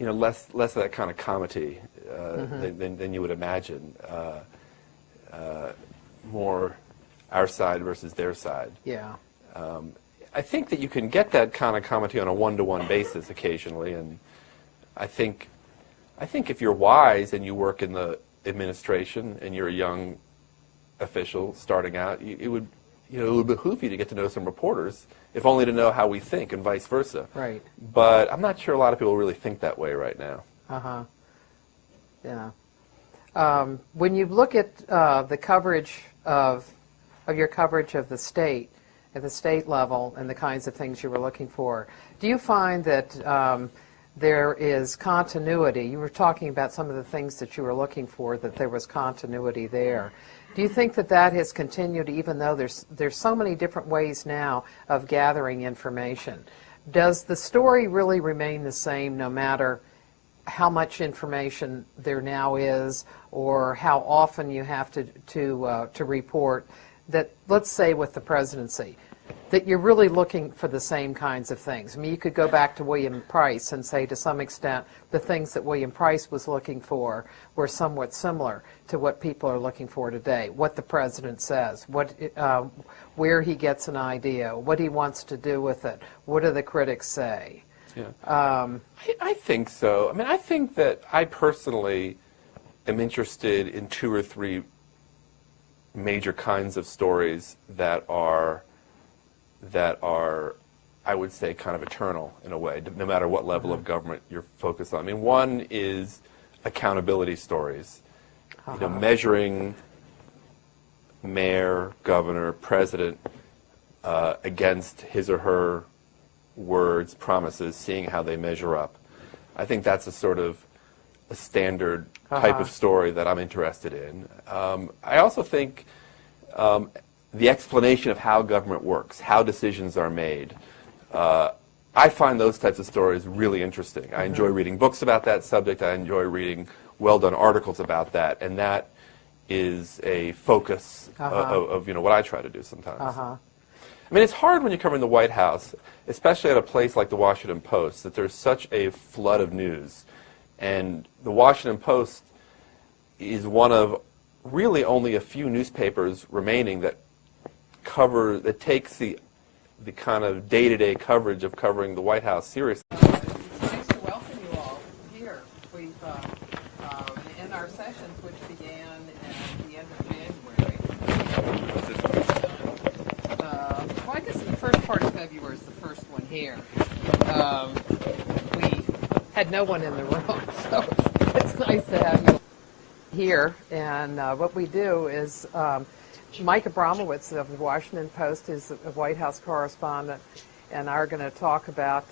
less of that kind of comity than you would imagine. More our side versus their side. Yeah. I think that you can get that kind of comity on a one-to-one basis occasionally, and I think if you're wise and you work in the administration and you're a young official starting out, it would behoove you to get to know some reporters, if only to know how we think and vice versa. Right. But I'm not sure a lot of people really think that way right now. Yeah. When you look at the coverage of your coverage of the state, at the state level, and the kinds of things you were looking for, do you find that there is continuity? You were talking about some of the things that you were looking for, that there was continuity there. Do you think that that has continued, even though there's so many different ways now of gathering information? Does the story really remain the same no matter how much information there now is, or how often you have to report? That, let's say with the presidency, that you're really looking for the same kinds of things. I mean, you could go back to William Price and say, to some extent, the things that William Price was looking for were somewhat similar to what people are looking for today. What the president says, where he gets an idea, what he wants to do with it, what do the critics say? Yeah. I think so. I mean, I think that I personally am interested in 2 or 3 major kinds of stories that are, I would say, kind of eternal in a way, no matter what level of government you're focused on. I mean, one is accountability stories, measuring mayor, governor, president against his or her words, promises, seeing how they measure up. I think that's a sort of a standard type of story that I'm interested in. I also think the explanation of how government works, how decisions are made. I find those types of stories really interesting. I enjoy reading books about that subject. I enjoy reading well-done articles about that, and that is a focus of what I try to do sometimes. I mean, it's hard when you're covering the White House, especially at a place like the Washington Post, that there's such a flood of news. And the Washington Post is one of really only a few newspapers remaining that takes the kind of day-to-day coverage of covering the White House seriously. It's nice to welcome you all here. We've in our sessions, which began at the end of January. Well, I guess the first part of February is the first one here. We had no one in the room, so it's nice to have you here. And what we do is Mike Abramowitz of the Washington Post is a White House correspondent, and are going to talk about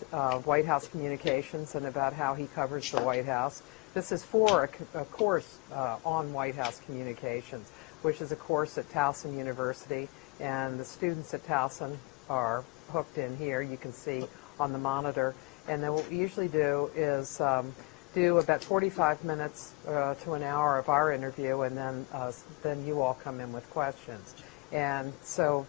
White House communications and about how he covers the White House. This is for a course on White House communications, which is a course at Towson University, and the students at Towson are hooked in here. You can see on the monitor. And then what we usually do is do about 45 minutes to an hour of our interview, and then you all come in with questions. And so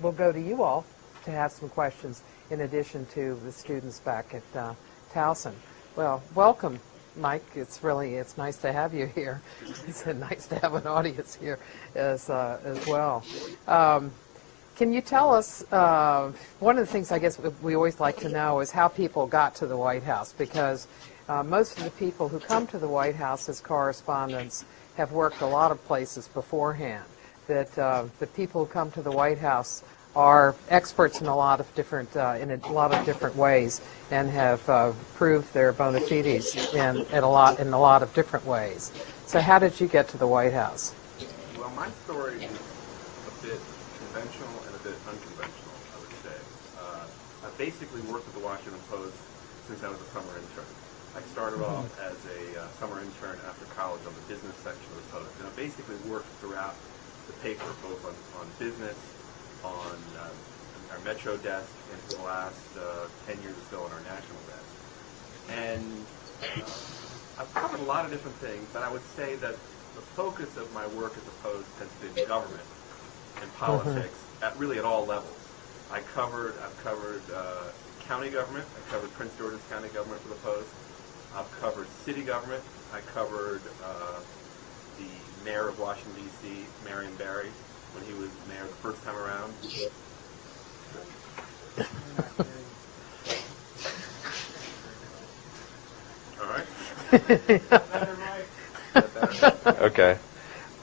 we'll go to you all to have some questions in addition to the students back at Towson. Well, welcome, Mike. It's nice to have you here. It's nice to have an audience here as well. Can you tell us, one of the things I guess we always like to know is how people got to the White House, because most of the people who come to the White House as correspondents have worked a lot of places beforehand, that the people who come to the White House are experts in a lot of different ways and have proved their bona fides in a lot of different ways. So how did you get to the White House? Well, my story is a bit conventional and a bit unconventional, I would say. I basically worked at the Washington Post since I was a summer intern. I started off as a summer intern after college on the business section of the Post, and I basically worked throughout the paper, both on business, on our Metro desk, and for the last 10 years or so on our national desk. And I've covered a lot of different things, but I would say that the focus of my work at the Post has been government and politics at all levels. I've covered county government. I covered Prince George's County government for the Post. I've covered city government. I covered the mayor of Washington, D.C., Marion Barry, when he was mayor the first time around. All right. Okay.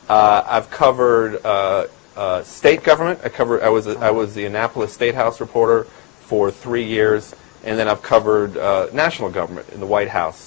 I've covered state government. I was the Annapolis State House reporter for 3 years, and then I've covered national government in the White House